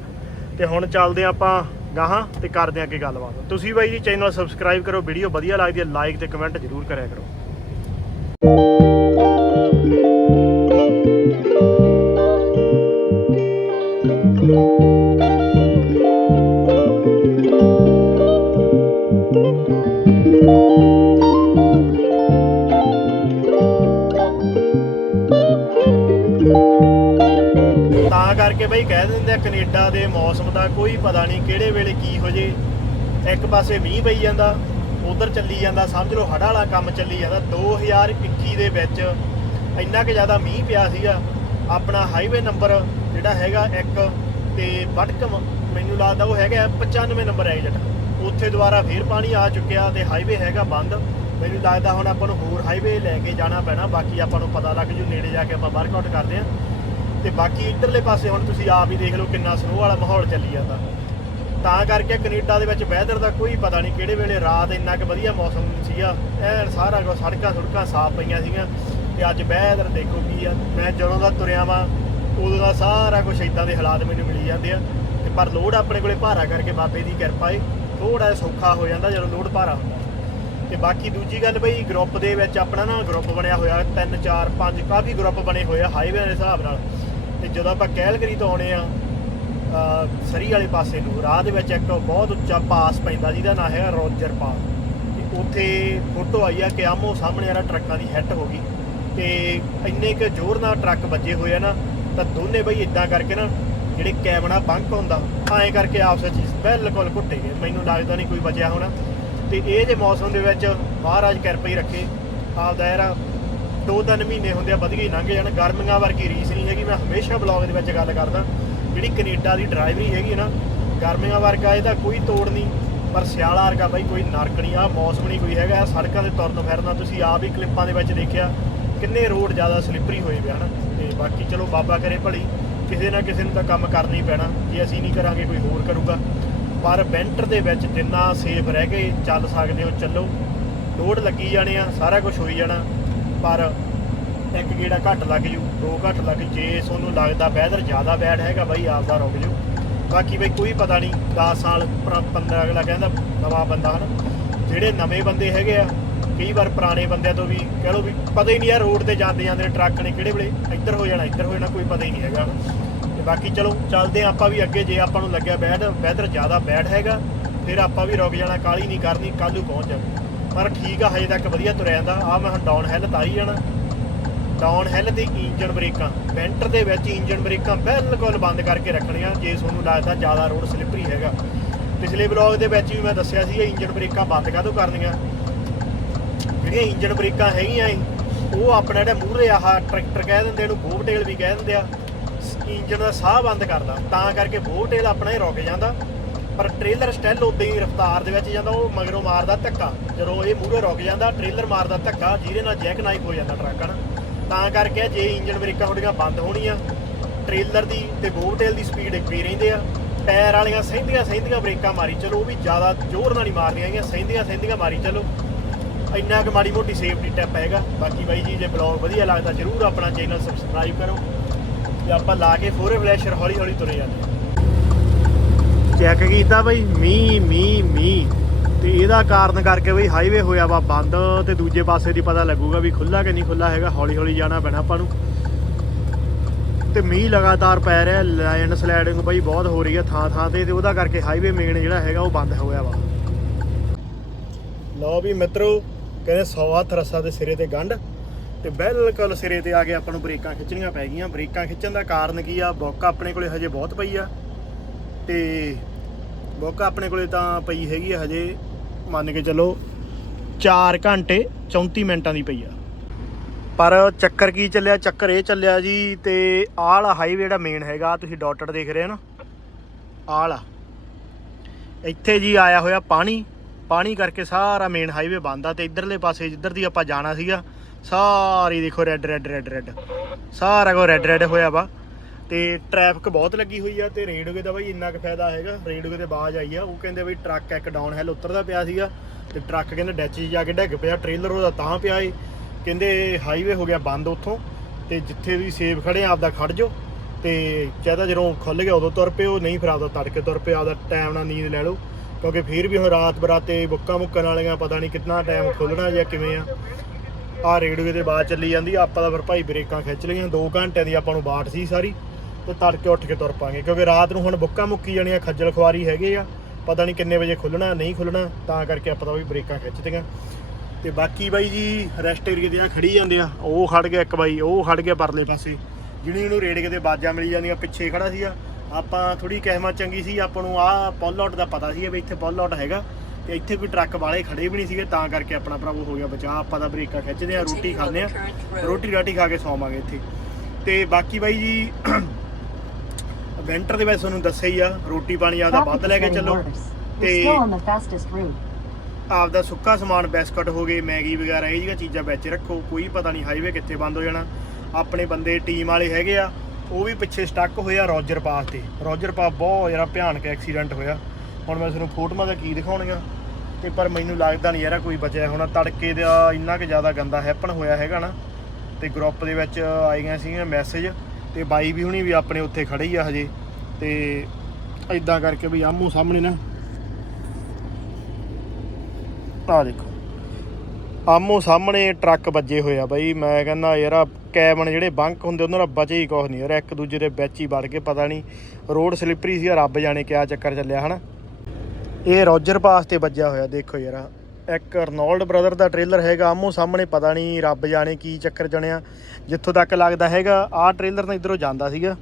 ਤੇ ਹੁਣ ਚੱਲਦੇ ਹਾਂ ਆਪਾਂ ਗਾਹਾਂ ਤੇ ਕਰਦੇ ਹਾਂ ਅੱਗੇ ਗੱਲਬਾਤ। ਤੁਸੀਂ ਬਾਈ ਜੀ ਚੈਨਲ ਸਬਸਕ੍ਰਾਈਬ ਕਰੋ ਵੀਡੀਓ ਵਧੀਆ ਲੱਗਦੀ ਹੈ ਲਾਈਕ ਤੇ ਕਮੈਂਟ ਜ਼ਰੂਰ ਕਰਿਆ ਕਰੋ। ਤਾਂ ਬਈ ਕਹਿ ਦਿੰਦੇ ਆ ਕੈਨੇਡਾ ਦੇ ਮੌਸਮ ਦਾ ਕੋਈ ਪਤਾ ਨਹੀਂ ਕਿਹੜੇ ਵੇਲੇ ਕੀ ਹੋ ਜੇ। ਇੱਕ ਪਾਸੇ ਮੀਂਹ ਪਈ ਜਾਂਦਾ, ਉਧਰ ਚੱਲੀ ਜਾਂਦਾ, ਸਮਝ ਲਓ ਹੜਾ ਵਾਲਾ ਕੰਮ ਚੱਲੀ ਜਾਂਦਾ। 2021 ਦੇ ਵਿੱਚ ਇੰਨਾ ਕਿ ਜ਼ਿਆਦਾ ਮੀਂਹ ਪਿਆ ਸੀਗਾ। ਆਪਣਾ ਹਾਈਵੇ ਨੰਬਰ ਜਿਹੜਾ ਹੈਗਾ ਇੱਕ ਤੇ ਵਟਕਮ ਮੈਨੂੰ ਲੱਗਦਾ ਉਹ ਹੈਗਾ 95 ਨੰਬਰ ਐਗਜ਼ੈਕਟ ਉੱਥੇ ਦੁਬਾਰਾ ਫੇਰ ਪਾਣੀ ਆ ਚੁੱਕਿਆ ਤੇ ਹਾਈਵੇ ਹੈਗਾ ਬੰਦ। ਮੈਨੂੰ ਲੱਗਦਾ ਹੁਣ ਆਪਾਂ ਨੂੰ ਹੋਰ ਹਾਈਵੇ ਲੈ ਕੇ ਜਾਣਾ ਪੈਣਾ। ਬਾਕੀ ਆਪਾਂ ਨੂੰ ਪਤਾ ਲੱਗ ਜੂ, ਨੇੜੇ ਜਾ ਕੇ ਆਪਾਂ ਵਰਕਆਊਟ ਕਰਦੇ ਆਂ। ਤੇ ਬਾਕੀ ਇੱਧਰਲੇ ਪਾਸੇ ਹੁਣ ਤੁਸੀਂ ਆਪ ਹੀ ਦੇਖ ਲਓ ਕਿੰਨਾ ਸਨੋ ਵਾਲਾ ਮਾਹੌਲ ਚੱਲੀ ਜਾਂਦਾ। ਤਾਂ ਕਰਕੇ ਕੈਨੇਡਾ ਦੇ ਵਿੱਚ ਵੈਦਰ ਦਾ ਕੋਈ ਪਤਾ ਨਹੀਂ ਕਿਹੜੇ ਵੇਲੇ ਰਾਤ ਇੰਨਾ ਕੁ ਵਧੀਆ ਮੌਸਮ ਸੀਗਾ। ਐਨ ਸਾਰਾ ਕੁਝ ਸੜਕਾਂ ਸੜਕਾਂ ਸਾਫ਼ ਪਈਆਂ ਸੀਗੀਆਂ ਤੇ ਅੱਜ ਵੈਦਰ ਦੇਖੋ ਕੀ ਆ। ਮੈਂ ਜਦੋਂ ਦਾ ਤੁਰਿਆ ਵਾਂ, ਉਦੋਂ ਦਾ ਸਾਰਾ ਕੁਝ ਇਦਾਂ ਦੇ ਹਾਲਾਤ ਮੈਨੂੰ ਮਿਲੀ ਜਾਂਦੇ ਆ। ਤੇ ਪਰ ਲੋਡ ਆਪਣੇ ਕੋਲੇ ਭਾਰਾ ਕਰਕੇ ਬਾਬੇ ਦੀ ਕਿਰਪਾ ਏ। ਥੋੜਾ ਜਿਹਾ ਸੌਖਾ ਹੋ ਜਾਂਦਾ ਜਦੋਂ ਲੋਡ ਭਾਰਾ ਹੁੰਦਾ। ਤੇ ਬਾਕੀ ਦੂਜੀ ਗੱਲ ਬਈ ਗਰੁੱਪ ਦੇ ਵਿੱਚ ਆਪਣਾ ਨਾ ਗਰੁੱਪ ਬਣਿਆ ਹੋਇਆ 3 4 5 ਕਾਫੀ ਗਰੁੱਪ ਬਣੇ ਹੋਏ ਆ ਹਾਈਵੇ ਦੇ ਹਿਸਾਬ ਨਾਲ। ਤੇ ਜਦੋਂ ਆਪਾਂ ਕੈਲਗਰੀ ਤੋਂ ਆਉਣੇ ਆ ਸਰੀ ਵਾਲੇ ਪਾਸੇ ਨੂੰ, ਰਾਹ ਦੇ ਵਿੱਚ ਇੱਕ ਬਹੁਤ ਉੱਚਾ ਪਾਸ ਪੈਂਦਾ ਜਿਹਦਾ ਨਾਮ ਹੈ ਰੋਜਰ ਪਾਸ। ਤੇ ਉੱਥੇ ਫੋਟੋ ਆਈ ਆ ਕਿ ਆਮੋ ਸਾਹਮਣੇ ਵਾਲਾ ਟਰੱਕਾਂ ਦੀ ਹੈੱਟ ਹੋ ਗਈ। ਤੇ ਇੰਨੇ ਕੁ ਜ਼ੋਰ ਨਾਲ ਟਰੱਕ ਵੱਜੇ ਹੋਏ ਆ ਨਾ, ਤਾਂ ਦੋਨੇ ਬਈ ਇਦਾਂ ਕਰਕੇ ਨਾ, ਜਿਹੜੇ ਕੈਮਰਾ ਬੰਕ ਹੁੰਦਾ ਆਏ ਕਰਕੇ ਆਪਸ ਵਿੱਚ ਬਿਲਕੁਲ ਘੁੱਟੇ ਗਏ। ਮੈਨੂੰ ਲੱਗਦਾ ਨਹੀਂ ਕੋਈ ਬਚਿਆ ਹੋਣਾ। ਤੇ ਇਹ ਜੇ ਮੌਸਮ ਦੇ ਵਿੱਚ ਮਹਾਰਾਜ ਕਿਰਪਾ ਹੀ ਰੱਖੇ ਆਪ ਦਾ ਯਾਰਾ 2-3 ਮਹੀਨੇ ਹੁੰਦੇ ਆ ਵਧੀਆ ਹੀ ਲੰਘ ਜਾਣ। ਗਰਮੀਆਂ ਵਰਗੀ ਰੀਸ ਨਹੀਂ ਹੈਗੀ। ਮੈਂ ਹਮੇਸ਼ਾ ਬਲੌਗ ਦੇ ਵਿੱਚ ਗੱਲ ਕਰਦਾ, ਜਿਹੜੀ ਕੈਨੇਡਾ ਦੀ ਡਰਾਈਵਰੀ ਹੈਗੀ ਨਾ, ਗਰਮੀਆਂ ਵਰਗਾ ਇਹਦਾ ਕੋਈ ਤੋੜ ਨਹੀਂ। ਪਰ ਸਿਆਲਾ ਵਰਗਾ ਬਾਈ ਕੋਈ ਨਰਕ ਨਹੀਂ ਆ ਮੌਸਮ ਨਹੀਂ ਕੋਈ ਹੈਗਾ ਸੜਕਾਂ ਦੇ ਤੁਰਨ ਫਿਰਨਾ ਤੁਸੀਂ ਆਪ ਹੀ ਕਲਿੱਪਾਂ ਦੇ ਵਿੱਚ ਦੇਖਿਆ, ਕਿੰਨੇ ਰੋਡ ਜ਼ਿਆਦਾ ਸਲਿੱਪਰੀ ਹੋਏ ਪਿਆ ਹਨ। ਤੇ ਬਾਕੀ ਚਲੋ ਬਾਬਾ ਕਰੇ ਭਲੀ, ਕਿਸੇ ਨਾ ਕਿਸੇ ਨੂੰ ਤਾਂ ਕੰਮ ਕਰਨਾ ਹੀ ਪੈਣਾ। ਜੇ ਅਸੀਂ ਨਹੀਂ ਕਰਾਂਗੇ, ਕੋਈ ਹੋਰ ਕਰੂਗਾ। ਪਰ ਵੈਂਟਰ ਦੇ ਵਿੱਚ ਜਿੰਨਾ ਸੇਫ ਰਹਿ ਕੇ ਚੱਲ ਸਕਦੇ ਹੋ, ਚੱਲੋ। ਰੋਡ ਲੱਗੀ ਜਾਣੇ ਆ, ਸਾਰਾ ਕੁਝ ਹੋਈ ਜਾਣਾ। ਪਰ ਇੱਕ ਗੇੜਾ ਘੱਟ ਲੱਗ ਜੂ, ਦੋ ਘੱਟ ਲੱਗ ਜੂ। ਜੇ ਤੁਹਾਨੂੰ ਲੱਗਦਾ ਵੈਦਰ ਜ਼ਿਆਦਾ ਬੈਡ ਹੈਗਾ ਬਾਈ ਆਪਦਾ ਰੁਕ ਜੂ। ਬਾਕੀ ਬਈ ਕੋਈ ਪਤਾ ਨਹੀਂ 10 ਸਾਲ 15 ਅਗਲਾ ਕਹਿੰਦਾ ਨਵਾਂ ਬੰਦਾ ਹਨ। ਜਿਹੜੇ ਨਵੇਂ ਬੰਦੇ ਹੈਗੇ ਆ, ਕਈ ਵਾਰ ਪੁਰਾਣੇ ਬੰਦਿਆਂ ਤੋਂ ਵੀ ਕਹਿ ਲਓ ਵੀ ਪਤਾ ਹੀ ਨਹੀਂ ਯਾਰ ਰੋਡ ਤੇ ਜਾਂਦੇ ਜਾਂਦੇ ਨੇ ਟਰੱਕ ਨੇ ਕਿਹੜੇ ਵੇਲੇ ਇੱਧਰ ਹੋ ਜਾਣਾ, ਇੱਧਰ ਹੋ ਜਾਣਾ, ਕੋਈ ਪਤਾ ਹੀ ਨਹੀਂ ਹੈਗਾ ਤੇ ਬਾਕੀ ਚਲੋ ਚੱਲਦੇ ਆ ਆਪਾਂ ਵੀ ਅੱਗੇ, ਜੇ ਆਪਾਂ ਨੂੰ ਲੱਗਿਆ ਬੈਡ ਵੈਦਰ ਜ਼ਿਆਦਾ ਬੈਡ ਹੈਗਾ, ਫਿਰ ਆਪਾਂ ਵੀ ਰੁਕ ਜਾਣਾ ਕਾਲੀ ਨਹੀਂ ਕਰਨੀ, ਕੱਲ੍ਹ ਨੂੰ ਪਹੁੰਚ ਜਾਣਾ ਪਰ ਠੀਕ ਆ ਹਜੇ ਤੱਕ ਵਧੀਆ ਤੁਰਿਆ ਜਾਂਦਾ। ਆ ਮੈਂ ਹੁਣ ਡਾਊਨ ਹਿੱਲ ਤਾਰੀ ਜਾਣਾ। ਡਾਊਨ ਹਿੱਲ ਤੇ ਇੰਜਨ ਬ੍ਰੇਕਾਂ। ਵੈਂਟਰ ਦੇ ਵਿੱਚ ਇੰਜਨ ਬ੍ਰੇਕਾਂ ਬਿਲਕੁਲ ਬੰਦ ਕਰਕੇ ਰੱਖਣੀਆਂ। ਜੇ ਤੁਹਾਨੂੰ ਲੱਗਦਾ ਜ਼ਿਆਦਾ ਰੋਡ ਸਲਿੱਪਰੀ ਹੈਗਾ। ਪਿਛਲੇ ਬਲੌਗ ਦੇ ਵਿੱਚ ਵੀ ਮੈਂ ਦੱਸਿਆ ਸੀ ਇਹ ਇੰਜਨ ਬ੍ਰੇਕਾਂ ਬੰਦ ਕਾਹਤੋਂ ਕਰਨੀਆਂ? ਜਿਹੜੀਆਂ ਇੰਜਨ ਬ੍ਰੇਕਾਂ ਹੈਗੀਆਂ ਏ, ਉਹ ਆਪਣਾ ਜਿਹੜਾ ਮੂਹਰੇ ਆਹ ਟਰੈਕਟਰ ਕਹਿ ਦਿੰਦੇ ਇਹਨੂੰ ਬੋਵਟੇਲ ਵੀ ਕਹਿ ਦਿੰਦੇ ਆ। ਇੰਜਨ ਦਾ ਸਾਹ ਬੰਦ ਕਰਦਾ। ਤਾਂ ਕਰਕੇ ਬੋਵਟੇਲ ਆਪਣਾ ਹੀ ਰੁਕ ਜਾਂਦਾ। ਪਰ ਟ੍ਰੇਲਰ ਸਟੈਲ ਉਦਾਂ ਹੀ ਰਫ਼ਤਾਰ ਦੇ ਵਿੱਚ ਜਾਂਦਾ, ਉਹ ਮਗਰੋਂ ਮਾਰਦਾ ਧੱਕਾ। ਜਦੋਂ ਇਹ ਮੂਹਰੇ ਰੁਕ ਜਾਂਦਾ, ਟ੍ਰੇਲਰ ਮਾਰਦਾ ਧੱਕਾ, ਜਿਹਦੇ ਨਾਲ ਜੈਕ ਨਾਈਕ ਹੋ ਜਾਂਦਾ ਟਰੱਕ ਹਨ। ਤਾਂ ਕਰਕੇ ਜੇ ਇੰਜਨ ਬ੍ਰੇਕਾਂ ਥੋੜੀਆਂ ਬੰਦ ਹੋਣੀਆਂ, ਟ੍ਰੇਲਰ ਦੀ ਤੇ ਬੋਵਟੇਲ ਦੀ ਸਪੀਡ ਇੱਕ ਹੀ ਰਹਿੰਦੇ ਆ। ਟਾਇਰ ਵਾਲੀਆਂ ਸਹਿੰਦੀਆਂ ਸਹਿੰਦੀਆਂ ਬ੍ਰੇਕਾਂ ਮਾਰੀ ਚਲੋ, ਉਹ ਵੀ ਜ਼ਿਆਦਾ ਜ਼ੋਰ ਨਾਲ ਨਹੀਂ ਮਾਰਨੀਆਂ ਹੈਗੀਆਂ, ਸਹਿੰਦੀਆਂ ਸਹਿੰਦੀਆਂ ਮਾਰੀ ਚਲੋ। ਇੰਨਾ ਕੁ ਮਾੜੀ ਮੋਟੀ ਸੇਫਟੀ ਟਿਪ ਹੈਗਾ। ਬਾਕੀ ਬਾਈ ਜੀ, ਜੇ ਬਲੌਗ ਵਧੀਆ ਲੱਗਦਾ, ਜਰੂਰ ਆਪਣਾ ਚੈਨਲ ਸਬਸਕ੍ਰਾਈਬ ਕਰੋ। ਤੇ ਆਪਾਂ ਲਾ ਕੇ ਫੋਰੇ ਫਲੈਸ਼ਰ ਹੌਲੀ ਹੌਲੀ ਤੁਰੇ ਜਾਂਦੇ ਚੈੱਕ ਕੀਤਾ ਬਈ ਮੀ ਮੀ ਮੀ ਤੇ ਇਹਦਾ ਕਾਰਨ ਕਰਕੇ ਬਈ ਹਾਈਵੇ ਹੋਇਆ ਵਾ ਬੰਦ, ਤੇ ਦੂਜੇ ਪਾਸੇ ਦੀ ਪਤਾ ਲੱਗੂਗਾ ਵੀ ਖੁੱਲਾ ਕਿ ਨਹੀਂ ਖੁੱਲਾ ਹੈਗਾ ਹੌਲੀ ਹੌਲੀ ਜਾਣਾ ਪੈਣਾ ਆਪਾਂ ਨੂੰ। ਤੇ ਮੀਂਹ ਲਗਾਤਾਰ ਪੈ ਰਿਹਾ ਲੈਂਡ ਸਲਾਈਡਿੰਗ ਬਈ ਬਹੁਤ ਹੋ ਰਹੀ ਹੈ ਥਾਂ ਥਾਂ ਤੇ ਤੇ ਉਹਦਾ ਕਰਕੇ ਹਾਈਵੇ ਮੇਨ ਜਿਹੜਾ ਹੈਗਾ ਉਹ ਬੰਦ ਹੋਇਆ ਵਾ। ਲਓ ਵੀ ਮਿੱਤਰੋ, ਕਹਿੰਦੇ 100 ਹੱਥ ਰੱਸਾ ਦੇ ਸਿਰੇ ਤੇ ਗੰਢ, ਤੇ ਬਿਲਕੁਲ ਸਿਰੇ ਤੇ ਆ ਕੇ ਆਪਾਂ ਨੂੰ ਬ੍ਰੇਕਾਂ ਖਿੱਚਣੀਆਂ ਪੈ ਗਈਆਂ। ਬ੍ਰੇਕਾਂ ਖਿੱਚਣ ਦਾ ਕਾਰਨ ਕੀ ਆ? ਬੁੱਕ ਆਪਣੇ ਕੋਲੇ ਹਜੇ ਬਹੁਤ ਪਈ ਆ। ਤੇ ਬੁੱਕ ਆਪਣੇ ਕੋਲੇ ਤਾਂ ਪਈ ਹੈਗੀ ਆ ਹਜੇ, ਮੰਨ ਕੇ ਚੱਲੋ 4 ਘੰਟੇ 34 ਮਿੰਟਾਂ ਦੀ ਪਈ ਆ। ਪਰ ਚੱਕਰ ਕੀ ਚੱਲਿਆ? ਚੱਕਰ ਇਹ ਚੱਲਿਆ ਜੀ ਤੇ ਆਹ ਹਾਈਵੇ ਜਿਹੜਾ ਮੇਨ ਹੈਗਾ, ਤੁਸੀਂ ਡਾਟਡ ਦੇਖ ਰਹੇ ਹੋ ਨਾ? ਆਹ ਵਾਲਾ ਇੱਥੇ ਜੀ ਆਇਆ ਹੋਇਆ ਪਾਣੀ ਪਾਣੀ ਕਰਕੇ ਸਾਰਾ ਮੇਨ ਹਾਈਵੇ ਬੰਦ ਆ ਤੇ ਇਧਰਲੇ ਪਾਸੇ ਜਿੱਧਰ ਦੀ ਆਪਾਂ ਜਾਣਾ ਸੀਗਾ, ਸਾਰੀ ਦੇਖੋ ਰੈੱਡ ਰੈੱਡ ਰੈੱਡ ਰੈੱਡ ਸਾਰਾ ਕੋ ਰੈੱਡ ਰੈੱਡ ਹੋਇਆ ਵਾ। ਤੇ ਟ੍ਰੈਫਿਕ ਬਹੁਤ ਲੱਗੀ ਹੋਈ ਆ ਤੇ ਰੇਡਵੇ ਦਾ ਬਈ ਇੰਨਾ ਕੁ ਫਾਇਦਾ ਹੈਗਾ। ਰੇਡਵੇ ਤੇ ਬਾਜ ਆਈ ਆ। ਉਹ ਕਹਿੰਦੇ ਬਈ ਟਰੱਕ ਇੱਕ ਡਾਊਨ ਹਿੱਲ ਉਤਰਦਾ ਪਿਆ ਸੀਗਾ ਤੇ ਟਰੱਕ ਕਹਿੰਦੇ ਡੈਚ 'ਚ ਜਾ ਕੇ ਡਿੱਗ ਪਿਆ। ਟ੍ਰੇਲਰ ਉਹਦਾ ਤਾਂ ਪਿਆ ਏ। ਕਹਿੰਦੇ ਹਾਈਵੇ ਹੋ ਗਿਆ ਬੰਦ ਉੱਥੋਂ ਤੇ ਜਿੱਥੇ ਤੁਸੀਂ ਸੇਫ ਖੜੇ ਆਪਦਾ ਖੜ ਜਾਓ। ਤੇ ਚਾਹਦਾ ਜਦੋਂ ਖੁੱਲ ਗਿਆ ਉਦੋਂ ਤੁਰ ਪਿਓ, ਨਹੀਂ ਫਿਰ ਆਪਦਾ ਤੜਕੇ ਤੁਰ ਪਿਓ, ਆਪਦਾ ਟਾਈਮ ਨਾਲ ਨੀਂਦ ਲੈ ਲਓ। ਕਿਉਂਕਿ ਫਿਰ ਵੀ ਹੁਣ ਰਾਤ ਬਰਾਤੇ ਬੁੱਕਾਂ ਮੁੱਕਣ ਵਾਲੀਆਂ ਪਤਾ ਨਹੀਂ ਕਿੰਨਾ ਟਾਈਮ ਖੁੱਲਣਾ ਜਾਂ ਕਿਵੇਂ ਆ। ਆ ਰੇਡਵੇ ਦੇ ਬਾਅਦ ਚੱਲੀ ਜਾਂਦੀ ਆਪਾਂ ਦਾ ਫਿਰ ਭਾਈ ਬ੍ਰੇਕਾਂ ਖਿੱਚ ਲਈਆਂ। 2 ਘੰਟਿਆਂ ਦੀ ਆਪਾਂ ਨੂੰ ਬਾਟ ਸੀ ਸਾਰੀ। ਤੇ ਤੜਕੇ ਉੱਠ ਕੇ ਤੁਰ ਪਾਂਗੇ, ਕਿਉਂਕਿ ਰਾਤ ਨੂੰ ਹੁਣ ਬੁੱਕਾਂ ਮੁੱਕੀ ਜਾਣੀਆਂ, ਖੱਜਲ ਖੁਆਰੀ ਹੈਗੇ ਆ, ਪਤਾ ਨਹੀਂ ਕਿੰਨੇ ਵਜੇ ਖੁੱਲਣਾ, ਨਹੀਂ ਖੁੱਲਣਾ, ਤਾਂ ਕਰਕੇ ਆਪਾਂ ਤਾਂ ਵੀ ਬ੍ਰੇਕਾਂ ਖਿੱਚਦੀਆਂ ਤੇ ਬਾਕੀ ਬਾਈ ਜੀ ਰੈਸਟ ਏਰੀਏ ਤੇ ਆ, ਖੜੀ ਜਾਂਦੇ ਆ, ਉਹ ਖੜ ਗਿਆ ਇੱਕ ਬਾਈ, ਉਹ ਖੜ ਗਿਆ ਪਰਲੇ ਪਾਸੇ। ਜਿਹੜੀ ਉਹਨੂੰ ਰੇੜਕੇ ਤੇ ਬਾਜਾਂ ਮਿਲੀ ਜਾਂਦੀਆਂ, ਪਿੱਛੇ ਖੜਾ ਸੀਗਾ। ਆਪਾਂ ਥੋੜੀ ਕਹਿਮਾ ਚੰਗੀ ਸੀ, ਆਪਾਂ ਨੂੰ ਆਹ ਪੁੱਲ ਆਊਟ ਦਾ ਪਤਾ ਸੀ ਵੀ ਇੱਥੇ ਪੁੱਲ ਆਊਟ ਹੈਗਾ, ਤੇ ਇੱਥੇ ਕੋਈ ਟਰੱਕ ਵਾਲੇ ਖੜੇ ਵੀ ਨਹੀਂ ਸੀਗੇ, ਤਾਂ ਕਰਕੇ ਆਪਣਾ ਭਰਾਵੋ ਹੋ ਗਿਆ ਬਚਾ ਆਪਾਂ ਤਾਂ ਬ੍ਰੇਕਾਂ ਖਿੱਚਦੇ ਆ, ਰੋਟੀ ਖਾਂਦੇ ਆ, ਰੋਟੀ ਰਾਟੀ ਖਾ ਕੇ ਸੌਵਾਂਗੇ ਇੱਥੇ। ਤੇ ਬਾਕੀ ਬਾਈ ਜੀ ਵੈਂਟਰ ਦੇ ਵਿੱਚ ਤੁਹਾਨੂੰ ਦੱਸਿਆ ਹੀ ਆ ਰੋਟੀ ਪਾਣੀ ਆਦਾ ਵੱਧ ਲੈ ਕੇ ਚੱਲੋ ਤੇ. ਆਪਦਾ ਸੁੱਕਾ ਸਮਾਨ ਬਿਸਕਟ ਹੋ ਗਏ ਮੈਗੀ ਵਗੈਰਾ ਇਹ ਜਿਹੀਆਂ ਚੀਜ਼ਾਂ ਵਿੱਚ ਰੱਖੋ ਕੋਈ ਪਤਾ ਨਹੀਂ ਹਾਈਵੇ ਕਿੱਥੇ ਬੰਦ ਹੋ ਜਾਣਾ। ਆਪਣੇ ਬੰਦੇ ਟੀਮ ਵਾਲੇ ਹੈਗੇ ਆ ਉਹ ਵੀ ਪਿੱਛੇ ਸਟਕ ਹੋਇਆ ਰੋਜਰ ਪਾਸ ਤੇ। ਰੋਜਰ ਪਾਸ ਬਹੁਤ ਜਿਹੜਾ ਭਿਆਨਕ ਐਕਸੀਡੈਂਟ ਹੋਇਆ। ਹੁਣ ਮੈਂ ਤੁਹਾਨੂੰ ਫੋਟੋਆਂ ਦਾ ਕੀ ਦਿਖਾਉਣੀਆਂ। ਤੇ ਪਰ ਮੈਨੂੰ ਲੱਗਦਾ ਨਹੀਂ ਯਾਰ ਕੋਈ ਬਚਿਆ ਹੋਣਾ। ਤੜਕੇ ਦਾ ਇੰਨਾ ਕਿ ਜ਼ਿਆਦਾ ਗੰਦਾ ਹੈਪਨ ਹੋਇਆ ਹੈਗਾ ਨਾ। ਤੇ ਗਰੁੱਪ ਦੇ ਵਿੱਚ ਆਈਆਂ ਸੀਗੀਆਂ ਮੈਸੇਜ ਤੇ ਬਾਈ ਵੀ ਹੁਣੀ ਵੀ ਆਪਣੇ ਉੱਥੇ ਖੜੇ ਹੀ ਆ ਹਜੇ, ਤੇ ਇਦਾਂ ਕਰਕੇ ਵੀ ਆਮੂ ਸਾਹਮਣੇ ਨਾ। ਆ ਦੇਖੋ। ਆਮੋ ਸਾਹਮਣੇ ਟਰੱਕ ਵੱਜੇ ਹੋਏ ਆ ਬਾਈ, ਮੈਂ ਕਹਿੰਦਾ ਯਾਰ ਆਹ ਕੈਬਨ ਜਿਹੜੇ ਬੰਕ ਹੁੰਦੇ ਉਹਨਾਂ ਦਾ ਬਚੇ ਹੀ ਕੁਛ ਨਹੀਂ ਯਾਰ ਇੱਕ ਦੂਜੇ ਦੇ ਵਿੱਚ ਹੀ ਵੜ ਕੇ ਪਤਾ ਨਹੀਂ ਰੋਡ ਸਲਿੱਪਰੀ ਸੀ ਰੱਬ ਜਾਣੇ ਕਿਆ ਚੱਕਰ ਚੱਲਿਆ, ਹਨਾ। ਇਹ ਰੋਜਰ ਪਾਸ ਤੇ ਵੱਜਿਆ ਹੋਇਆ, ਦੇਖੋ ਯਾਰ ਇੱਕ ਅਰਨੋਲਡ ਬ੍ਰਦਰ ਦਾ ਟ੍ਰੇਲਰ ਹੈਗਾ ਆਮੋ ਸਾਹਮਣੇ ਪਤਾ ਨਹੀਂ ਰੱਬ ਜਾਣੇ ਕੀ ਚੱਕਰ ਜਣਿਆ। ਜਿੱਥੋਂ ਤੱਕ ਲੱਗਦਾ ਹੈਗਾ, ਆਹ ਟ੍ਰੇਲਰ ਤਾਂ ਇਧਰੋਂ ਜਾਂਦਾ ਸੀਗਾ।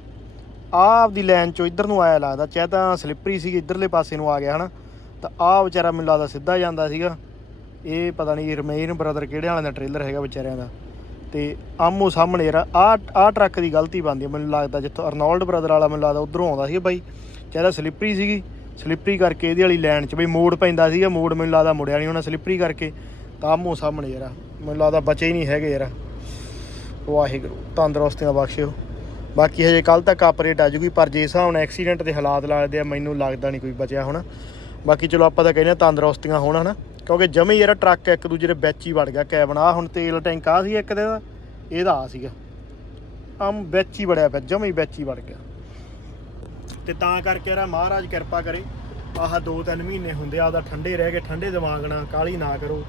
ਆਹ ਆਪਦੀ ਲਾਈਨ ਚੋਂ ਇਧਰ ਨੂੰ ਆਇਆ ਲੱਗਦਾ, ਚਾਹ ਤਾਂ ਸਲਿੱਪਰੀ ਸੀ ਇਧਰਲੇ ਪਾਸੇ ਨੂੰ ਆ ਗਿਆ ਹਨਾ। ਤਾਂ ਆਹ ਵਿਚਾਰਾ ਮੈਨੂੰ ਲੱਗਦਾ ਸਿੱਧਾ ਜਾਂਦਾ ਸੀਗਾ। ਇਹ ਪਤਾ ਨਹੀਂ ਰਮੇਨ ਬ੍ਰਦਰ ਕਿਹੜੇ ਵਾਲਿਆਂ ਦਾ ਟ੍ਰੇਲਰ ਹੈਗਾ ਵਿਚਾਰਿਆਂ ਦਾ। ਤੇ ਆਮੋ ਸਾਹਮਣੇ ਯਾਰ ਆ ਆ ਟਰੱਕ ਦੀ ਗਲਤੀ ਬਣਦੀ ਹੈ ਮੈਨੂੰ ਲੱਗਦਾ ਜਿੱਥੋਂ ਅਰਨੋਲਡ ਬ੍ਰਦਰ ਵਾਲਾ ਮੈਨੂੰ ਲੱਗਦਾ ਉਧਰੋਂ ਆਉਂਦਾ ਸੀ ਬਾਈ। ਤਾਂ ਸਲਿੱਪਰੀ ਸੀਗੀ ਸਲਿੱਪਰੀ ਕਰਕੇ ਇਹਦੀ ਵਾਲੀ ਲਾਈਨ 'ਚ ਬਈ ਮੋੜ ਪੈਂਦਾ ਸੀਗਾ, ਮੋੜ ਮੈਨੂੰ ਲੱਗਦਾ ਮੁੜਿਆ ਨਹੀਂ ਹੋਣਾ ਸਲਿੱਪਰੀ ਕਰਕੇ। ਤਾਂ ਆਮੋ ਸਾਹਮਣੇ ਯਾਰ, ਮੈਨੂੰ ਲੱਗਦਾ ਬਚੇ ਹੀ ਨਹੀਂ ਹੈਗੇ ਯਾਰ। ਵਾਹਿਗੁਰੂ ਤੰਦਰੁਸਤੀਆਂ ਬਖਸ਼ਿਓ। ਬਾਕੀ ਹਜੇ ਕੱਲ ਤੱਕ ਆਪਰੇਟ ਆ ਜੂਗੀ, ਪਰ ਜੇ ਹਿਸਾਬ ਨਾਲ ਐਕਸੀਡੈਂਟ ਦੇ ਹਾਲਾਤ ਲੱਗਦੇ ਆ, ਮੈਨੂੰ ਲੱਗਦਾ ਨਹੀਂ ਕੋਈ ਬਚਿਆ ਹੋਣਾ। ਬਾਕੀ ਚਲੋ ਆਪਾਂ ਤਾਂ ਕਹਿੰਦੇ ਆ ਤੰਦਰੁਸਤੀਆਂ ਹੋਣ, ਹਨਾ? ਕਿਉਂਕਿ ਜਮੇ ਯਾਰ ਟਰੱਕ ਇੱਕ ਦੂਜੇ ਦੇ ਵਿੱਚ ਹੀ ਵੜ ਗਿਆ, ਕੈਬਨ। ਆ ਹੁਣ ਤੇਲ ਟੈਂਕ ਆ ਸੀ ਇੱਕ ਦੇ ਦਾ ਇਹਦਾ ਆ ਸੀਗਾ। ਆਮ ਵਿੱਚ ਹੀ ਵੜਿਆ ਪਿਆ, ਜਮੇ ਹੀ ਵਿੱਚ ਹੀ ਵੜ ਗਿਆ। ਤੇ ਤਾਂ ਕਰਕੇ ਯਾਰ ਮਹਾਰਾਜ ਕਿਰਪਾ ਕਰੇ। ਆਹ ਦੋ ਤਿੰਨ ਮਹੀਨੇ ਹੁੰਦੇ ਆ, ਉਹਦਾ ਠੰਡੇ ਰਹਿ ਕੇ ਠੰਡੇ ਦਿਮਾਗ ਨਾਲ ਕਾਲੀ ਨਾ ਕਰੋ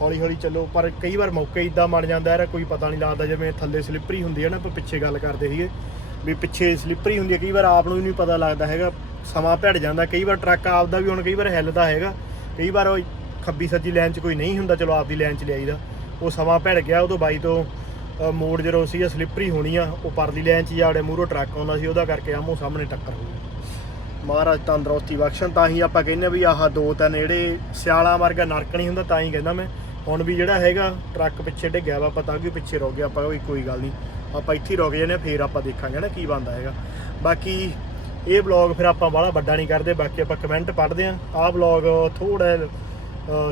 ਹੌਲੀ ਹੌਲੀ ਚੱਲੋ। ਪਰ ਕਈ ਵਾਰ ਮੌਕੇ ਇਦਾਂ ਬਣ ਜਾਂਦਾ ਯਾਰ ਕੋਈ ਪਤਾ ਨਹੀਂ ਲੱਗਦਾ, ਜਿਵੇਂ ਥੱਲੇ ਸਲਿੱਪਰੀ ਹੁੰਦੀ ਹੈ ਨਾ, ਆਪਾਂ ਪਿੱਛੇ ਗੱਲ ਕਰਦੇ ਸੀਗੇ, ਵੀ ਪਿੱਛੇ ਸਲਿੱਪਰੀ ਹੁੰਦੀ ਹੈ, ਕਈ ਵਾਰ ਆਪ ਨੂੰ ਵੀ ਨਹੀਂ ਪਤਾ ਲੱਗਦਾ ਹੈਗਾ, ਸਮਾਂ ਭਿੜ ਜਾਂਦਾ। ਕਈ ਵਾਰ ਟਰੱਕ ਆਪਦਾ ਵੀ ਹੁਣ ਕਈ ਵਾਰ ਹਿੱਲਦਾ ਹੈਗਾ, ਕਈ ਵਾਰ ਉਹ ਖੱਬੀ ਸੱਜੀ ਲਾਈਨ 'ਚ ਕੋਈ ਨਹੀਂ ਹੁੰਦਾ, ਚਲੋ ਆਪਦੀ ਲਾਈਨ 'ਚ ਲਿਆਈਦਾ। ਉਹ ਸਮਾਂ ਭਿੜ ਗਿਆ, ਉਦੋਂ ਬਾਈ ਤੋਂ ਮੋੜ ਜਦੋਂ ਸੀ ਸਲਿੱਪਰੀ ਹੋਣੀ ਆ ਉਹ ਪਰਲੀ ਲਾਈਨ 'ਚ ਜਾੜੇ ਮੂਹਰੋਂ ਟਰੱਕ ਆਉਂਦਾ ਸੀ, ਉਹਦਾ ਕਰਕੇ ਆਮੋ ਸਾਹਮਣੇ ਟੱਕਰ ਹੋ ਗਈ ਮਹਾਰਾਜ ਤੰਦਰੁਸਤੀ ਬਖਸ਼ਣ, ਤਾਂ ਹੀ ਆਪਾਂ ਕਹਿੰਦੇ ਆ ਵੀ ਆਹ ਦੋ ਤਿੰਨ ਜਿਹੜੇ ਸਿਆਲਾਂ ਵਰਗਾ ਨਰਕ ਨਹੀਂ ਹੁੰਦਾ, ਤਾਂ ਹੀ ਕਹਿੰਦਾ ਮੈਂ। ਹੁਣ ਵੀ ਜਿਹੜਾ ਹੈਗਾ, ਟਰੱਕ ਪਿੱਛੇ ਡਿੱਗਿਆ ਵਾ ਪਤਾ ਕਿ ਪਿੱਛੇ ਰੁਕ ਗਿਆ ਆਪਾਂ ਕੋਈ ਕੋਈ ਗੱਲ ਨਹੀਂ। ਆਪਾਂ ਇੱਥੇ ਰੁਕ ਜਾਂਦੇ ਹਾਂ, ਫੇਰ ਆਪਾਂ ਦੇਖਾਂਗੇ ਨਾ ਕੀ ਬਣਦਾ ਹੈਗਾ। ਬਾਕੀ ਇਹ ਵਲੌਗ ਫਿਰ ਆਪਾਂ ਬਾਹਲਾ ਵੱਡਾ ਨਹੀਂ ਕਰਦੇ, ਬਾਕੀ ਆਪਾਂ ਕਮੈਂਟ ਪੜ੍ਹਦੇ ਆਂ ਆਹ ਵਲੌਗ ਥੋੜਾ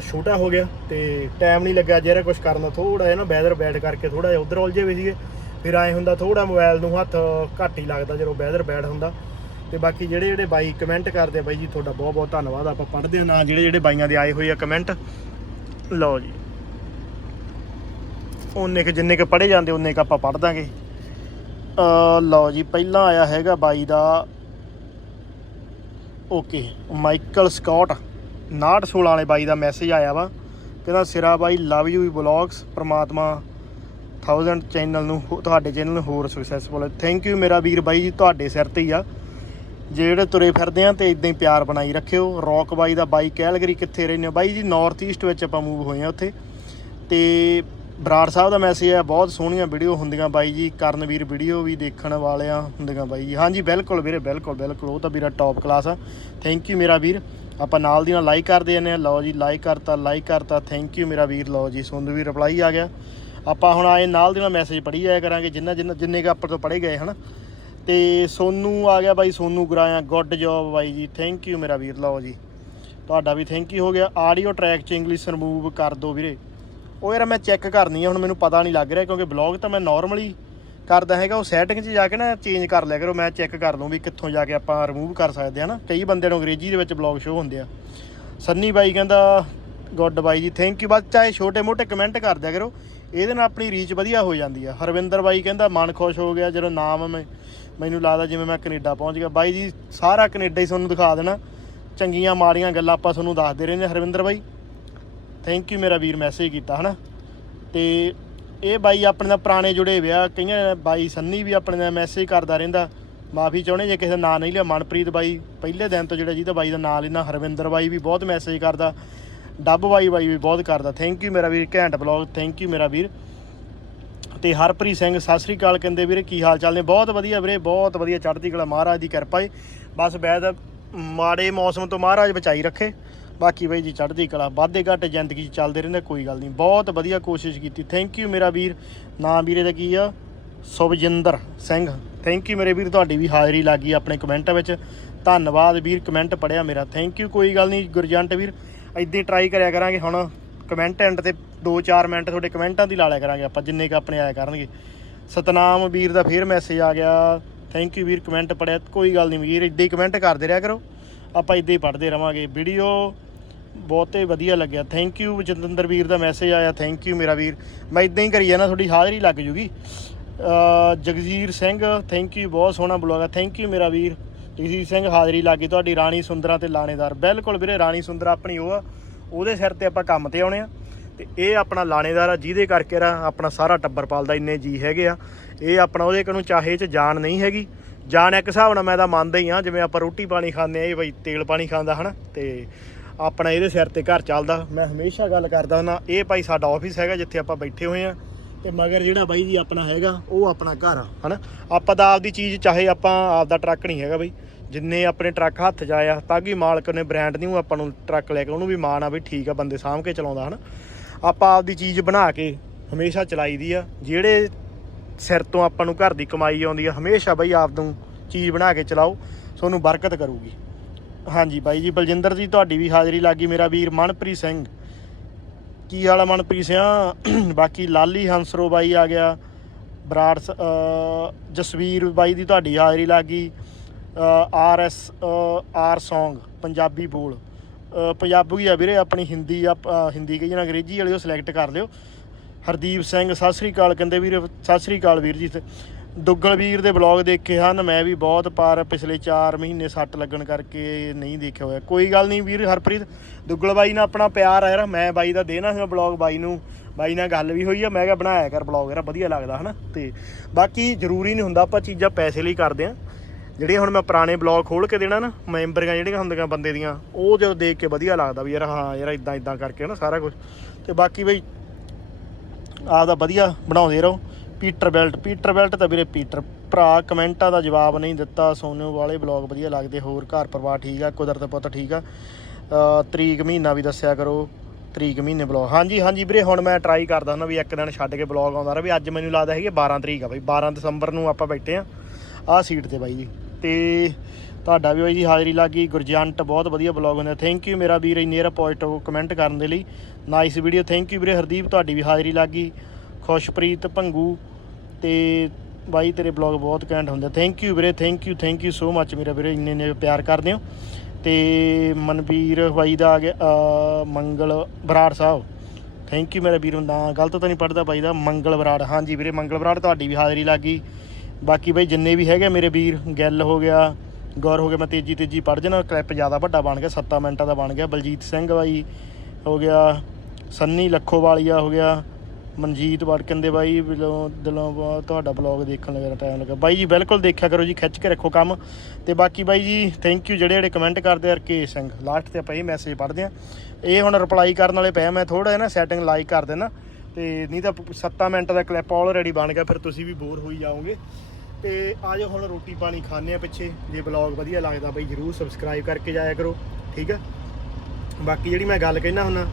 ਛੋਟਾ ਹੋ ਗਿਆ। ਤੇ ਟਾਈਮ ਨਹੀਂ ਲੱਗਿਆ ਜਿਹੜਾ ਕੁਝ ਕਰਨ ਦਾ। ਥੋੜਾ ਜਿਹਾ ਨਾ ਵੈਦਰ ਬੈਡ ਕਰਕੇ ਥੋੜਾ ਜਿਹਾ ਉਧਰ ਉਲਝੇ ਵੀ ਸੀਗੇ। ਫਿਰ ਆਏ ਹੁੰਦਾ ਥੋੜਾ ਮੋਬਾਈਲ ਨੂੰ ਹੱਥ ਘੱਟ ਹੀ ਲੱਗਦਾ ਜਦੋਂ ਵੈਦਰ ਬੈਡ ਹੁੰਦਾ। ਤੇ ਬਾਕੀ ਜਿਹੜੇ ਜਿਹੜੇ ਬਾਈ ਕਮੈਂਟ ਕਰਦੇ ਆ ਬਾਈ ਜੀ, ਤੁਹਾਡਾ ਬਹੁਤ ਬਹੁਤ ਧੰਨਵਾਦ। ਆਪਾਂ ਪੜ੍ਹਦੇ ਹਾਂ ਨਾ ਜਿਹੜੇ ਜਿਹੜੇ ਬਾਈਆਂ ਦੇ ਆਏ ਹੋਏ ਆ ਕਮੈਂਟ ਲਓ ਜੀ। ਉਹਨੇ ਕਿ ਜਿੰਨੇ ਕ ਪੜ੍ਹੇ ਜਾਂਦੇ, ਉਹਨੇ ਕ ਆਪਾਂ ਪੜ੍ਹ ਦਾਂਗੇ। ਅ ਲਓ ਜੀ, ਪਹਿਲਾਂ ਆਇਆ ਹੈਗਾ ਬਾਈ ਦਾ। ਓਕੇ ਮਾਈਕਲ ਸਕਾਟ 916 ਵਾਲੇ ਬਾਈ ਦਾ ਮੈਸੇਜ ਆਇਆ ਵਾ। ਕਹਿੰਦਾ, ਸਿਰਾ ਬਾਈ ਲਵ ਯੂ ਬਲੌਗਸ ਪ੍ਰਮਾਤਮਾ 1000 ਚੈਨਲ ਨੂੰ ਹੋ- ਤੁਹਾਡੇ ਚੈਨਲ ਨੂੰ ਹੋਰ ਸਕਸੈਸਫੁਲ ਥੈਂਕ ਯੂ ਮੇਰਾ ਵੀਰ ਬਾਈ ਜੀ, ਤੁਹਾਡੇ ਸਿਰ ਤੇ ਹੀ ਆ। ਜਿਹੜੇ ਤੁਰੇ ਫਿਰਦੇ ਆ ਤੇ ਇਦਾਂ ਹੀ ਪਿਆਰ ਬਣਾਈ ਰੱਖਿਓ। ਰੌਕ ਬਾਈ ਦਾ ਬਾਈ ਕੈਲਗਰੀ ਕਿੱਥੇ ਰਹਿੰਦੇ ਹੋ? ਬਾਈ ਜੀ ਨਾਰਥ ਈਸਟ ਵਿੱਚ ਆਪਾਂ ਮੂਵ ਹੋਏ ਆ ਉੱਥੇ। ਤੇ ਬਰਾੜ ਸਾਹਿਬ ਦਾ ਮੈਸੇਜ ਆ ਬਹੁਤ ਸੋਹਣੀਆਂ ਵੀਡੀਓ ਹੁੰਦੀਆਂ ਬਾਈ ਜੀ। ਕਰਨਵੀਰ ਵੀਡੀਓ ਵੀ ਦੇਖਣ ਵਾਲਿਆਂ ਹੁੰਦੀਆਂ ਬਾਈ ਜੀ। ਹਾਂਜੀ, ਬਿਲਕੁਲ ਵੀਰੇ, ਬਿਲਕੁਲ ਬਿਲਕੁਲ। ਉਹ ਤਾਂ ਵੀਰਾ ਟੌਪ ਕਲਾਸ ਆ। ਥੈਂਕ ਯੂ ਮੇਰਾ ਵੀਰ। ਆਪਾਂ ਨਾਲ ਦੀ ਨਾਲ ਲਾਈਕ ਕਰਦੇ ਜਾਂਦੇ ਆ ਲਓ ਜੀ ਲਾਈਕ ਕਰਤਾ ਲਾਈਕ ਕਰਤਾ। ਥੈਂਕ ਯੂ ਮੇਰਾ ਵੀਰ। ਲਓ ਜੀ, ਸੁੰਦ ਵੀ ਰਿਪਲਾਈ ਆ ਗਿਆ। ਆਪਾਂ ਹੁਣ ਆਏ ਨਾਲ ਦੀ ਨਾਲ ਮੈਸੇਜ ਪੜ੍ਹੀ ਜਾਇਆ ਕਰਾਂਗੇ, ਜਿੰਨਾ ਜਿੰਨਾ ਜਿੰਨੇ ਕ ਆਪਾਂ ਤੋਂ ਪੜ੍ਹੇ ਗਏ, ਹਨਾ। ਤੇ ਸੋਨੂ ਆ ਗਿਆ ਬਾਈ, ਸੋਨੂ ਗੁਰਾਇਆ ਗੁੱਡ ਜੌਬ ਬਾਈ ਜੀ। ਥੈਂਕ ਯੂ ਮੇਰਾ ਵੀਰ। ਲਓ ਜੀ, ਤੁਹਾਡਾ ਵੀ ਥੈਂਕ ਯੂ ਹੋ ਗਿਆ। ਆਡੀਓ ਟਰੈਕ ਚ ਇੰਗਲਿਸ਼ ਰਿਮੂਵ ਕਰ ਦਿਓ ਵੀਰੇ। ਉਹ ਯਾਰ ਮੈਂ ਚੈੱਕ ਕਰਨੀ ਆ, ਹੁਣ ਮੈਨੂੰ ਪਤਾ ਨਹੀਂ ਲੱਗ ਰਿਹਾ, ਕਿਉਂਕਿ ਬਲੌਗ ਤਾਂ ਮੈਂ ਨਾਰਮਲੀ ਕਰਦਾ ਹੈਗਾ ਉਹ ਸੈਟਿੰਗ 'ਚ ਜਾ ਕੇ ਨਾ ਚੇਂਜ ਕਰ ਲਿਆ ਕਰੋ ਮੈਂ ਚੈੱਕ ਕਰ ਲੂੰ ਵੀ ਕਿੱਥੋਂ ਜਾ ਕੇ ਆਪਾਂ ਰਿਮੂਵ ਕਰ ਸਕਦੇ ਹਾਂ ਨਾ। ਕਈ ਬੰਦਿਆਂ ਨੂੰ ਅੰਗਰੇਜ਼ੀ ਦੇ ਵਿੱਚ ਬਲੌਗ ਸ਼ੋ ਹੁੰਦੇ ਆ। ਸੰਨੀ ਬਾਈ ਕਹਿੰਦਾ ਗੁੱਡ ਬਾਈ ਜੀ ਥੈਂਕ ਯੂ ਬਸ ਚਾਹੇ ਛੋਟੇ ਮੋਟੇ ਕਮੈਂਟ ਕਰ ਦਿਆ ਕਰੋ ਇਹਦੇ ਨਾਲ ਆਪਣੀ ਰੀਚ ਵਧੀਆ ਹੋ ਜਾਂਦੀ ਆ। ਹਰਵਿੰਦਰ ਬਾਈ ਕਹਿੰਦਾ ਮਨ ਖੁਸ਼ ਹੋ ਗਿਆ ਜਦੋਂ ਨਾਮ ਮੈਂ ਮੈਨੂੰ ਲੱਗਦਾ ਜਿਵੇਂ ਮੈਂ ਕੈਨੇਡਾ ਪਹੁੰਚ ਗਿਆ। ਬਾਈ ਜੀ ਸਾਰਾ ਕੈਨੇਡਾ ਹੀ ਤੁਹਾਨੂੰ ਦਿਖਾ ਦੇਣਾ। ਚੰਗੀਆਂ ਮਾੜੀਆਂ ਗੱਲਾਂ ਆਪਾਂ ਤੁਹਾਨੂੰ ਦੱਸਦੇ ਰਹਿੰਦੇ ਹਾਂ, ਹਰਵਿੰਦਰ ਬਾਈ ਥੈਂਕ ਯੂ ਮੇਰਾ ਵੀਰ ਮੈਸੇਜ ਕੀਤਾ ਹਨਾ? ਤੇ ਇਹ ਬਾਈ ਆਪਣੇ ਨਾਲ ਪੁਰਾਣੇ ਜੁੜੇ ਹੋਏ ਕਈਆਂ ਬਾਈ ਸੰਨੀ ਵੀ ਆਪਣੇ ਨਾਲ ਮੈਸੇਜ ਕਰਦਾ ਰਹਿੰਦਾ। ਮਾਫੀ ਚਾਹੁੰਦੇ ਜੇ ਕਿਸੇ ਦਾ ਨਾਂ ਨਹੀਂ ਲਿਆ। ਮਨਪ੍ਰੀਤ ਬਾਈ ਪਹਿਲੇ ਦਿਨ ਤੋਂ ਜਿਹੜਾ ਜਿਹਦਾ ਬਾਈ ਦਾ ਨਾਂ ਲੈਣਾ ਹਰਵਿੰਦਰ ਬਾਈ ਵੀ ਬਹੁਤ ਮੈਸੇਜ ਕਰਦਾ। ਡੱਬ ਬਾਈ ਬਾਈ ਵੀ ਬਹੁਤ ਕਰਦਾ। ਥੈਂਕ ਯੂ ਮੇਰਾ ਵੀਰ, ਘੈਂਟ ਬਲੌਗ ਥੈਂਕ ਯੂ ਮੇਰਾ ਵੀਰ। ਤੇ ਹਰਪ੍ਰੀਤ ਸਿੰਘ, ਸਤਿ ਸ੍ਰੀ ਅਕਾਲ ਕਹਿੰਦੇ ਵੀਰੇ, ਕੀ ਹਾਲ ਚਾਲ ਨੇ? ਬਹੁਤ ਵਧੀਆ ਵੀਰੇ, ਬਹੁਤ ਵਧੀਆ। ਚੜ੍ਹਦੀ ਕਲਾ ਮਹਾਰਾਜ ਦੀ ਕਿਰਪਾ ਏ। ਬਸ ਬੈਦ ਮਾੜੇ ਮੌਸਮ ਤੋਂ ਮਹਾਰਾਜ ਬਚਾਈ ਰੱਖੇ। ਬਾਕੀ ਬਾਈ ਜੀ ਚੜ੍ਹਦੀ ਕਲਾ, ਵਾਧੇ ਘਾਟੇ ਜ਼ਿੰਦਗੀ 'ਚ ਚੱਲਦੇ ਰਹਿੰਦੇ, ਕੋਈ ਗੱਲ ਨਹੀਂ। ਬਹੁਤ ਵਧੀਆ ਕੋਸ਼ਿਸ਼ ਕੀਤੀ। ਥੈਂਕ ਯੂ ਮੇਰਾ ਵੀਰ। ਨਾਮ ਵੀਰੇ ਦਾ ਕੀ ਆ? ਸੁਭਜਿੰਦਰ ਸਿੰਘ। ਥੈਂਕ ਯੂ ਮੇਰੇ ਵੀਰ, ਤੁਹਾਡੀ ਵੀ ਹਾਜ਼ਰੀ ਲੱਗੀ ਆਪਣੇ ਕਮੈਂਟ ਵਿੱਚ। ਧੰਨਵਾਦ ਵੀਰ, ਕਮੈਂਟ ਪੜਿਆ ਮੇਰਾ। ਥੈਂਕ ਯੂ ਕੋਈ ਗੱਲ ਨਹੀਂ ਗੁਰਜੰਟ ਵੀਰ, ਇਦਾਂ ਟਰਾਈ ਕਰਿਆ ਕਰਾਂਗੇ ਹੁਣ। ਕਮੈਂਟ ਐਂਡ ਤੇ 2-4 ਮਿੰਟ ਤੁਹਾਡੇ ਕਮੈਂਟਾਂ ਦੀ ਲਾ ਲਿਆ ਕਰਾਂਗੇ ਆਪਾਂ, ਜਿੰਨੇ ਕ ਆਪਣੇ ਆਇਆ ਕਰਨਗੇ। ਸਤਨਾਮ ਵੀਰ ਦਾ ਫੇਰ ਮੈਸੇਜ ਆ ਗਿਆ। ਥੈਂਕ ਯੂ ਵੀਰ, ਕਮੈਂਟ ਪੜਿਆ ਕੋਈ ਗੱਲ ਨਹੀਂ ਵੀਰ, ਇਦਾਂ ਹੀ ਕਮੈਂਟ ਕਰਦੇ ਰਿਹਾ ਕਰੋ। ਆਪਾਂ ਇਦਾਂ ਹੀ ਪੜ੍ਹਦੇ ਰਵਾਂਗੇ। ਵੀਡੀਓ ਬਹੁਤੇ ਵਧੀਆ ਲੱਗਿਆ। ਥੈਂਕ ਯੂ ਜਤਿੰਦਰ ਵੀਰ ਦਾ ਮੈਸੇਜ ਆਇਆ। ਥੈਂਕ ਯੂ ਮੇਰਾ ਵੀਰ। ਮੈਂ ਇਦਾਂ ਹੀ ਕਰੀ ਜਾਣਾ ਤੁਹਾਡੀ ਹਾਜ਼ਰੀ ਲੱਗ ਜੂਗੀ। ਅਹ ਜਗਜੀਰ ਸਿੰਘ ਥੈਂਕ ਯੂ ਬਹੁਤ ਸੋਹਣਾ ਬਲੌਗ ਆ। ਥੈਂਕ ਯੂ ਮੇਰਾ ਵੀਰ। ਜਗਜੀਰ ਸਿੰਘ, ਹਾਜ਼ਰੀ ਲੱਗ ਗਈ ਤੁਹਾਡੀ। ਰਾਣੀ ਸੁੰਦਰਾ ਤੇ ਲਾਣੇਦਾਰ। ਬਿਲਕੁਲ ਵੀਰੇ, ਰਾਣੀ ਸੁੰਦਰਾ ਆਪਣੀ ਉਹ ਆ। ਉਹਦੇ ਸਿਰ ਤੇ ਆਪਾਂ ਕੰਮ ਤੇ ਆਉਣੇ ਆ। ਤੇ ਇਹ ਆਪਣਾ ਲਾਣੇਦਾਰ ਆ, ਜਿਹਦੇ ਕਰਕੇ ਰਾ ਆਪਣਾ ਸਾਰਾ ਟੱਬਰ ਪਾਲਦਾ ਇੰਨੇ ਜੀ ਹੈਗੇ ਆ। ਇਹ ਆਪਣਾ ਉਹਦੇ ਕੋਲੋਂ ਚਾਹੇ ਚ ਜਾਨ ਨਹੀਂ ਹੈਗੀ। ਜਾਨ ਇੱਕ ਹਿਸਾਬ ਨਾਲ ਮੈਂ ਤਾਂ ਮੰਨਦਾ ਹੀ ਆ, ਜਿਵੇਂ ਆਪਾਂ ਰੋਟੀ ਪਾਣੀ ਖਾਂਦੇ ਆ, ਇਹ ਬਈ ਤੇਲ ਪਾਣੀ ਖਾਂਦਾ, ਹਨਾ? ਤੇ ਆਪਣਾ ਇਹਦੇ ਸਿਰ ਤੇ ਘਰ ਚੱਲਦਾ। ਮੈਂ ਹਮੇਸ਼ਾ ਗੱਲ ਕਰਦਾ ਹੁੰਦਾ, ਇਹ ਭਾਈ ਸਾਡਾ ਆਫਿਸ ਹੈਗਾ ਜਿੱਥੇ ਆਪਾਂ ਬੈਠੇ ਹੋਏ ਆ। ਤੇ ਮਗਰ ਜਿਹੜਾ ਬਾਈ ਜੀ ਆਪਣਾ ਹੈਗਾ, ਉਹ ਆਪਣਾ ਘਰ ਆ, ਹਨਾ? ਆਪਾਂ ਤਾਂ ਆਪਦੀ ਚੀਜ਼, ਚਾਹੇ ਆਪਾਂ ਆਪਦਾ ਟਰੱਕ ਨਹੀਂ ਹੈਗਾ ਬਈ। ਜਿੰਨੇ ਆਪਣੇ ਟਰੱਕ ਹੱਥ 'ਚ ਆਇਆ, ਤਾਂ ਕਿ ਮਾਲਕ ਨੇ ਬ੍ਰਾਂਡ ਨਹੀਂ ਆਪਾਂ ਨੂੰ ਟਰੱਕ ਲੈ ਕੇ ਉਹਨੂੰ ਵੀ ਮਾਣ ਆ ਵੀ ਠੀਕ ਆ, ਬੰਦੇ ਸਾਂਭ ਕੇ ਚਲਾਉਂਦਾ, ਹਨਾ? ਆਪਾਂ ਆਪਦੀ ਚੀਜ਼ ਬਣਾ ਕੇ ਹਮੇਸ਼ਾ ਚਲਾਈਦੀ ਆ। ਜਿਹੜੇ ਸਿਰ ਤੋਂ ਆਪਾਂ ਨੂੰ ਘਰ ਦੀ ਕਮਾਈ ਆਉਂਦੀ ਆ, ਹਮੇਸ਼ਾ ਬਈ ਆਪ ਨੂੰ ਚੀਜ਼ ਬਣਾ ਕੇ ਚਲਾਓ ਤੁਹਾਨੂੰ ਬਰਕਤ ਕਰੂਗੀ। ਹਾਂਜੀ ਬਾਈ ਜੀ, ਬਲਜਿੰਦਰ ਜੀ, ਤੁਹਾਡੀ ਵੀ ਹਾਜ਼ਰੀ ਲੱਗੀ ਮੇਰਾ ਵੀਰ ਮਨਪ੍ਰੀਤ ਸਿੰਘ। ਕੀ ਹਾਲ ਆ ਮਨਪ੍ਰੀਤ ਸਿੰਘ ਬਾਕੀ ਲਾਲੀ ਹੰਸਰੋ ਬਾਈ ਆ ਗਿਆ। ਬਰਾੜ ਜਸਵੀਰ ਬਾਈ ਦੀ ਤੁਹਾਡੀ ਹਾਜ਼ਰੀ ਲੱਗੀ R S R Song Punjabi ਬੋਲ। ਪੰਜਾਬੀ ਆ ਵੀਰੇ, ਆਪਣੀ ਹਿੰਦੀ ਆ ਹਿੰਦੀ ਕਹੀ ਜਾਂ ਅੰਗਰੇਜ਼ੀ ਵਾਲੀ ਉਹ ਸਿਲੈਕਟ ਕਰ ਲਿਓ। ਹਰਦੀਪ ਸਿੰਘ, ਸਤਿ ਸ੍ਰੀ ਅਕਾਲ ਕਹਿੰਦੇ ਵੀਰ, ਸਤਿ ਸ੍ਰੀ ਅਕਾਲ ਵੀਰ ਜੀ। ਦੁੱਗਲ ਵੀਰ ਦੇ ਬਲੌਗ ਦੇਖੇ ਹਨ, ਮੈਂ ਵੀ ਬਹੁਤ ਪਾਰ ਪਿਛਲੇ 4 ਮਹੀਨੇ ਸੱਟ ਲੱਗਣ ਕਰਕੇ ਨਹੀਂ ਦੇਖਿਆ ਹੋਇਆ। ਕੋਈ ਗੱਲ ਨਹੀਂ ਵੀਰ, ਹਰਪ੍ਰੀਤ, ਦੁੱਗਲ ਬਾਈ ਨਾਲ ਆਪਣਾ ਪਿਆਰ ਆ ਯਾਰ, ਮੈਂ ਬਾਈ ਦਾ ਦੇਣਾ ਸੀ ਬਲੌਗ ਬਾਈ ਨੂੰ। ਬਾਈ ਨਾਲ ਗੱਲ ਵੀ ਹੋਈ ਆ, ਮੈਂ ਕਿਹਾ ਬਣਾਇਆ ਕਰ ਬਲੌਗ ਯਾਰ, ਵਧੀਆ ਲੱਗਦਾ ਹਨਾ, ਤੇ ਬਾਕੀ ਜ਼ਰੂਰੀ ਨਹੀਂ ਹੁੰਦਾ, ਆਪਾਂ ਚੀਜ਼ਾਂ ਪੈਸੇ ਲਈ ਕਰਦੇ ਆ ਜਿਹੜੀਆਂ ਹੁਣ ਮੈਂ ਪੁਰਾਣੇ ਬਲੌਗ ਖੋਲ ਕੇ ਦੇਣਾ ਨਾ, ਮੈਂਬਰੀਆਂ ਜਿਹੜੀਆਂ ਹੁੰਦੀਆਂ ਬੰਦੇ ਦੀਆਂ, ਉਹ ਜਦੋਂ ਦੇਖ ਕੇ ਵਧੀਆ ਲੱਗਦਾ ਵੀ ਯਾਰ, ਹਾਂ ਯਾਰ ਇਦਾਂ ਇਦਾਂ ਕਰਕੇ ਨਾ ਸਾਰਾ ਕੁਝ ਤੇ ਬਾਕੀ ਬਈ, ਆਪਦਾ ਵਧੀਆ ਬਣਾਉਂਦੇ ਰਹੋ। Peter belt. ਪੀਟਰ ਬੈਲਟ ਤਾਂ ਵੀਰੇ ਪੀਟਰ। ਭਰਾ ਕਮੈਂਟਾਂ ਦਾ ਜਵਾਬ ਨਹੀਂ ਦਿੱਤਾ। ਸੋਨੂ ਵਾਲੇ ਬਲੌਗ ਵਧੀਆ ਲੱਗਦੇ, ਹੋਰ ਘਰ ਪਰਿਵਾਰ ਠੀਕ ਆ, ਕੁਦਰਤ ਪੁੱਤ ਠੀਕ ਆ। ਤਰੀਕ ਮਹੀਨਾ ਵੀ ਦੱਸਿਆ ਕਰੋ, ਤਰੀਕ ਮਹੀਨੇ ਬਲੌਗ ਹਾਂਜੀ ਹਾਂਜੀ ਵੀਰੇ, ਹੁਣ ਮੈਂ ਟਰਾਈ ਕਰਦਾ ਹੁੰਦਾ ਵੀ ਇੱਕ ਦਿਨ ਛੱਡ ਕੇ ਬਲੌਗ ਆਉਂਦਾ ਰਿਹਾ। ਵੀ ਅੱਜ ਮੈਨੂੰ ਲੱਗਦਾ ਹੈਗੀ 12 ਤਰੀਕ ਆ ਬਈ 12 ਦਸੰਬਰ ਨੂੰ ਆਪਾਂ ਬੈਠੇ ਆ ਆਹ ਸੀਟ ਤੇ ਬਾਈ ਜੀ। ਤੇ ਤੁਹਾਡਾ ਵੀ ਬਾਈ ਜੀ ਹਾਜ਼ਰੀ ਲੱਗੀ ਗੁਰਜੰਟ ਬਹੁਤ ਵਧੀਆ ਬਲੌਗ ਹੁੰਦਾ ਥੈਂਕ ਯੂ ਮੇਰਾ ਵੀਰ ਇੰਨੇ ਰਾ ਪੋਜ਼ਿਟਿਵ ਕਮੈਂਟ ਕਰਨ ਦੇ ਲਈ। ਨਾਈਸ ਵੀਡੀਓ ਥੈਂਕ ਯੂ ਵੀਰੇ। ਹਰਦੀਪ, ਤੁਹਾਡੀ ਵੀ ਹਾਜ਼ਰੀ ਲੱਗੀ ਖੁਸ਼ਪ੍ਰੀਤ ਭੰਗੂ ਤੇ ਬਾਈ ਤੇਰੇ ਬਲੌਗ ਬਹੁਤ ਕੈਂਟ ਹੁੰਦੇ ਥੈਂਕ ਯੂ ਵੀਰੇ thank you thank you so much ਮੇਰਾ ਵੀਰੇ, ਇੰਨੇ ਨੇ ਪਿਆਰ ਕਰਦੇ ਹੋ। ਤੇ ਮਨਵੀਰ ਬਾਈ ਦਾ ਆ ਗਿਆ ਮੰਗਲ ਬਰਾੜ ਸਾਹਿਬ। ਥੈਂਕ ਯੂ ਮੇਰਾ ਵੀਰ ਨਾਂ ਗਲਤ ਤਾਂ ਨਹੀਂ ਪੜਦਾ ਬਾਈ ਦਾ, ਮੰਗਲ ਬਰਾੜ। ਹਾਂਜੀ ਵੀਰੇ, ਮੰਗਲ ਬਰਾੜ ਤੁਹਾਡੀ ਵੀ ਹਾਜ਼ਰੀ ਲੱਗੀ ਬਾਕੀ ਬਾਈ ਜਿੰਨੇ ਵੀ ਹੈਗੇ ਮੇਰੇ ਵੀਰ, ਗਿੱਲ ਹੋ ਗਿਆ, ਗੌਰ ਹੋ ਗਿਆ, ਮੈਂ ਤੇਜੀ ਤੇਜੀ ਪੜ ਜਾਣਾ ਕਲਿੱਪ ਜ਼ਿਆਦਾ ਵੱਡਾ ਬਣ ਗਿਆ 7 ਮਿੰਟਾਂ ਦਾ ਬਣ ਗਿਆ। ਬਲਜੀਤ ਸਿੰਘ ਬਾਈ ਹੋ ਗਿਆ, ਸੰਨੀ ਲੱਖੋਵਾਲੀਆ ਹੋ ਗਿਆ ਮਨਜੀਤ ਵੜਕਨ ਦੇ ਬਾਈ ਦਿਲੋਂ ਦਿਲੋਂ ਬਹੁਤ ਤੁਹਾਡਾ ਬਲੌਗ ਦੇਖਣ ਲੱਗਾ ਟਾਈਮ ਲੱਗਾ। ਬਾਈ ਜੀ, ਬਿਲਕੁਲ ਦੇਖਿਆ ਕਰੋ ਜੀ, ਖਿੱਚ ਕੇ ਰੱਖੋ ਕੰਮ। ਤੇ ਬਾਕੀ ਬਾਈ ਜੀ ਥੈਂਕ ਯੂ ਜਿਹੜੇ ਜਿਹੜੇ ਕਮੈਂਟ ਕਰਦੇ ਆ ਰਕੇ ਸਿੰਘ। ਲਾਸਟ ਤੇ ਆਪਾਂ ਇਹ ਮੈਸੇਜ ਪੜ੍ਹਦੇ ਆ ਇਹ ਹੁਣ ਰਿਪਲਾਈ ਕਰਨ ਵਾਲੇ ਪਏ ਮੈਂ ਥੋੜਾ ਜਿਹਾ ਨਾ ਸੈਟਿੰਗ ਲਾਈਕ ਕਰ ਦੇਣਾ। ਤੇ ਨਹੀਂ ਤਾਂ 7 ਮਿੰਟ ਦਾ ਕਲਿੱਪ ਆਲਰੇਡੀ ਬਣ ਗਿਆ, ਫਿਰ ਤੁਸੀਂ ਵੀ ਬੋਰ ਹੋਈ ਜਾਓਗੇ। ਤੇ ਆਜੋ ਹੁਣ ਰੋਟੀ ਪਾਣੀ ਖਾਣੇ ਆ ਪਿੱਛੇ। ਜੇ ਬਲੌਗ ਵਧੀਆ ਲੱਗਦਾ ਬਈ, ਜਰੂਰ ਸਬਸਕ੍ਰਾਈਬ ਕਰਕੇ ਜਾਇਆ ਕਰੋ। ਠੀਕ ਆ? ਬਾਕੀ ਜਿਹੜੀ ਮੈਂ ਗੱਲ ਕਹਿਣਾ ਹੁੰਦਾ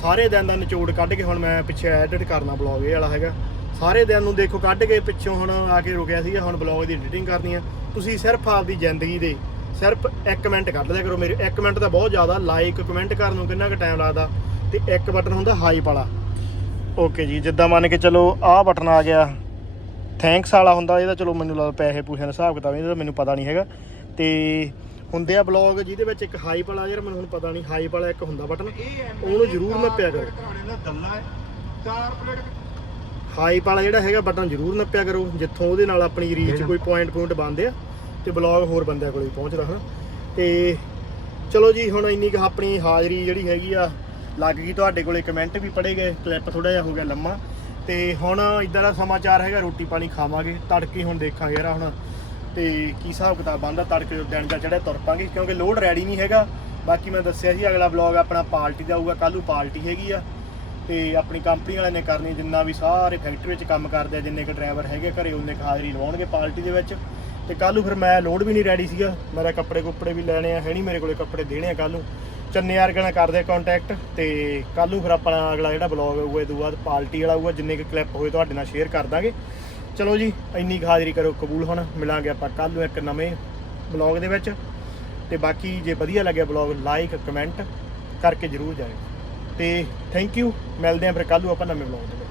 ਸਾਰੇ ਦਿਨ ਦਾ ਨਿਚੋੜ ਕੱਢ ਕੇ ਹੁਣ ਮੈਂ ਪਿੱਛੇ ਐਡਿਟ ਕਰਨਾ ਬਲੌਗ ਇਹ ਵਾਲਾ ਹੈਗਾ। ਸਾਰੇ ਦਿਨ ਨੂੰ ਦੇਖੋ, ਕੱਢ ਕੇ ਪਿੱਛੋਂ ਹੁਣ ਆ ਕੇ ਰੁਕਿਆ ਸੀਗਾ, ਹੁਣ ਬਲੌਗ ਦੀ ਐਡੀਟਿੰਗ ਕਰਨੀ ਆ। ਤੁਸੀਂ ਸਿਰਫ ਆਪਦੀ ਜ਼ਿੰਦਗੀ ਦੇ ਸਿਰਫ 1 ਮਿੰਟ ਕੱਢ ਲਿਆ ਕਰੋ ਮੇਰੇ 1 ਮਿੰਟ ਤਾਂ ਬਹੁਤ ਜ਼ਿਆਦਾ ਲਾਈਕ ਕਮੈਂਟ ਕਰਨ ਨੂੰ ਕਿੰਨਾ ਕੁ ਟਾਈਮ ਲੱਗਦਾ, ਤੇ ਇੱਕ ਬਟਨ ਹੁੰਦਾ ਹਾਈਪ ਵਾਲਾ। ਓਕੇ ਜੀ, ਜਿੱਦਾਂ ਮੰਨ ਕੇ ਚਲੋ, ਆਹ ਬਟਨ ਆ ਗਿਆ। ਥੈਂਕਸ ਵਾਲਾ ਹੁੰਦਾ, ਇਹਦਾ ਚਲੋ ਮੈਨੂੰ ਲੱਗਦਾ ਪੈਸੇ ਪੂਸਿਆਂ ਦਾ ਹਿਸਾਬ ਕਿਤਾਬ, ਇਹਦਾ ਮੈਨੂੰ ਪਤਾ ਨਹੀਂ ਹੈਗਾ। ਤੇ ਹੁੰਦੇ ਆ ਬਲੌਗ ਜਿਹਦੇ ਵਿੱਚ ਇੱਕ ਹਾਈਪ ਵਾਲਾ ਯਾਰ ਮੈਨੂੰ ਹੁਣ ਪਤਾ ਨਹੀਂ ਹਾਈਪ ਵਾਲਾ ਇੱਕ ਹੁੰਦਾ ਬਟਨ ਉਹਨੂੰ ਜ਼ਰੂਰ ਨੱਪਿਆ ਕਰੋ। ਹਾਈਪ ਵਾਲਾ ਜਿਹੜਾ ਹੈਗਾ ਬਟਨ ਜ਼ਰੂਰ ਨੱਪਿਆ ਕਰੋ ਜਿੱਥੋਂ ਉਹਦੇ ਨਾਲ ਆਪਣੀ ਰੀਚ ਕੋਈ ਪੁਆਇੰਟ ਪੁਆਇੰਟ ਬਣਦੇ ਆ ਤੇ ਬਲੌਗ ਹੋਰ ਬੰਦਿਆਂ ਕੋਲੇ ਪਹੁੰਚਦਾ ਹਨਾ? ਤੇ ਚਲੋ ਜੀ ਹੁਣ ਇੰਨੀ ਕੁ ਆਪਣੀ ਹਾਜ਼ਰੀ ਜਿਹੜੀ ਹੈਗੀ ਆ ਲੱਗ ਗਈ ਤੁਹਾਡੇ ਕੋਲੇ ਕਮੈਂਟ ਵੀ ਪੜੇ ਗਏ ਕਲਿੱਪ ਥੋੜਾ ਜਿਹਾ ਹੋ ਗਿਆ ਲੰਮਾ। ਤੇ ਹੁਣ ਇਦਾਂ ਦਾ ਸਮਾਚਾਰ ਹੈਗਾ ਰੋਟੀ ਪਾਣੀ ਖਾਵਾਂਗੇ ਤੜਕੇ ਹੁਣ ਦੇਖਾਂਗੇ ਯਾਰ ਹੁਣ ਤੇ ਕੀ ਹਿਸਾਬ ਕਿਤਾਬ ਬੰਦਾ ਤੜਕੇ ਦਿਨ ਦਾ ਚੜਿਆ ਤੁਰ ਪਾਂਗੇ, ਕਿਉਂਕਿ ਲੋਡ ਰੈਡੀ ਨਹੀਂ ਹੈਗਾ। ਬਾਕੀ ਮੈਂ ਦੱਸਿਆ ਸੀ, ਅਗਲਾ ਵਲੌਗ ਆਪਣਾ ਪਾਰਟੀ ਦਾ ਹੋਊਗਾ, ਕੱਲ੍ਹ ਨੂੰ ਪਾਰਟੀ ਹੈਗੀ ਆ। ਤੇ ਆਪਣੀ ਕੰਪਨੀ ਵਾਲਿਆਂ ਨੇ ਕਰਨੀ, ਜਿੰਨਾ ਵੀ ਸਾਰੇ ਫੈਕਟਰੀ ਵਿੱਚ ਕੰਮ ਕਰਦੇ ਆ, ਜਿੰਨੇ ਕੁ ਡਰਾਈਵਰ ਹੈਗੇ ਘਰੇ, ਉਹਨੇ ਕੁ ਹਾਜ਼ਰੀ ਲਵਾਉਣਗੇ ਪਾਰਟੀ ਦੇ ਵਿੱਚ। ਤੇ ਕੱਲ੍ਹ ਨੂੰ ਫਿਰ ਮੈਂ ਲੋਡ ਵੀ ਨਹੀਂ ਰੈਡੀ ਸੀਗਾ। ਮੇਰਾ ਕੱਪੜੇ ਕੁੱਪੜੇ ਵੀ ਲੈਣੇ ਆ, ਹੈ ਨਹੀਂ ਮੇਰੇ ਕੋਲੇ ਕੱਪੜੇ ਦੇਣੇ ਆ ਕੱਲ੍ਹ ਨੂੰ। ਚੰਨੇ ਯਾਰ ਨਾਲ ਕਰਦੇ ਆ ਕੰਟੈਕਟ ਤੇ ਕੱਲ੍ਹ ਨੂੰ ਫਿਰ ਆਪਣਾ ਅਗਲਾ ਜਿਹੜਾ ਬਲੌਗ ਹੋਊਗਾ, ਇਹ ਤੋਂ ਬਾਅਦ ਪਾਰਟੀ ਵਾਲਾ ਹੋਊਗਾ, ਜਿੰਨੇ ਕੁ ਕਲਿੱਪ ਹੋਏ ਤੁਹਾਡੇ ਨਾਲ ਸ਼ੇਅਰ ਕਰ ਦਾਂਗੇ। ਚਲੋ ਜੀ, ਇੰਨੀ ਕੁ ਹਾਜ਼ਰੀ ਕਰੋ ਕਬੂਲ ਹੁਣ, ਮਿਲਾਂਗੇ ਆਪਾਂ ਕੱਲ੍ਹ ਨੂੰ ਇੱਕ ਨਵੇਂ ਬਲੌਗ ਦੇ ਵਿੱਚ। ਤੇ ਬਾਕੀ ਜੇ ਵਧੀਆ ਲੱਗਿਆ ਬਲੌਗ ਲਾਈਕ ਕਮੈਂਟ ਕਰਕੇ ਜਰੂਰ ਜਾਇਓ। ਤੇ ਥੈਂਕ ਯੂ ਮਿਲਦੇ ਆਂ ਫਿਰ ਕੱਲ੍ਹ ਨੂੰ ਆਪਾਂ ਨਵੇਂ ਬਲੌਗ ਦੇ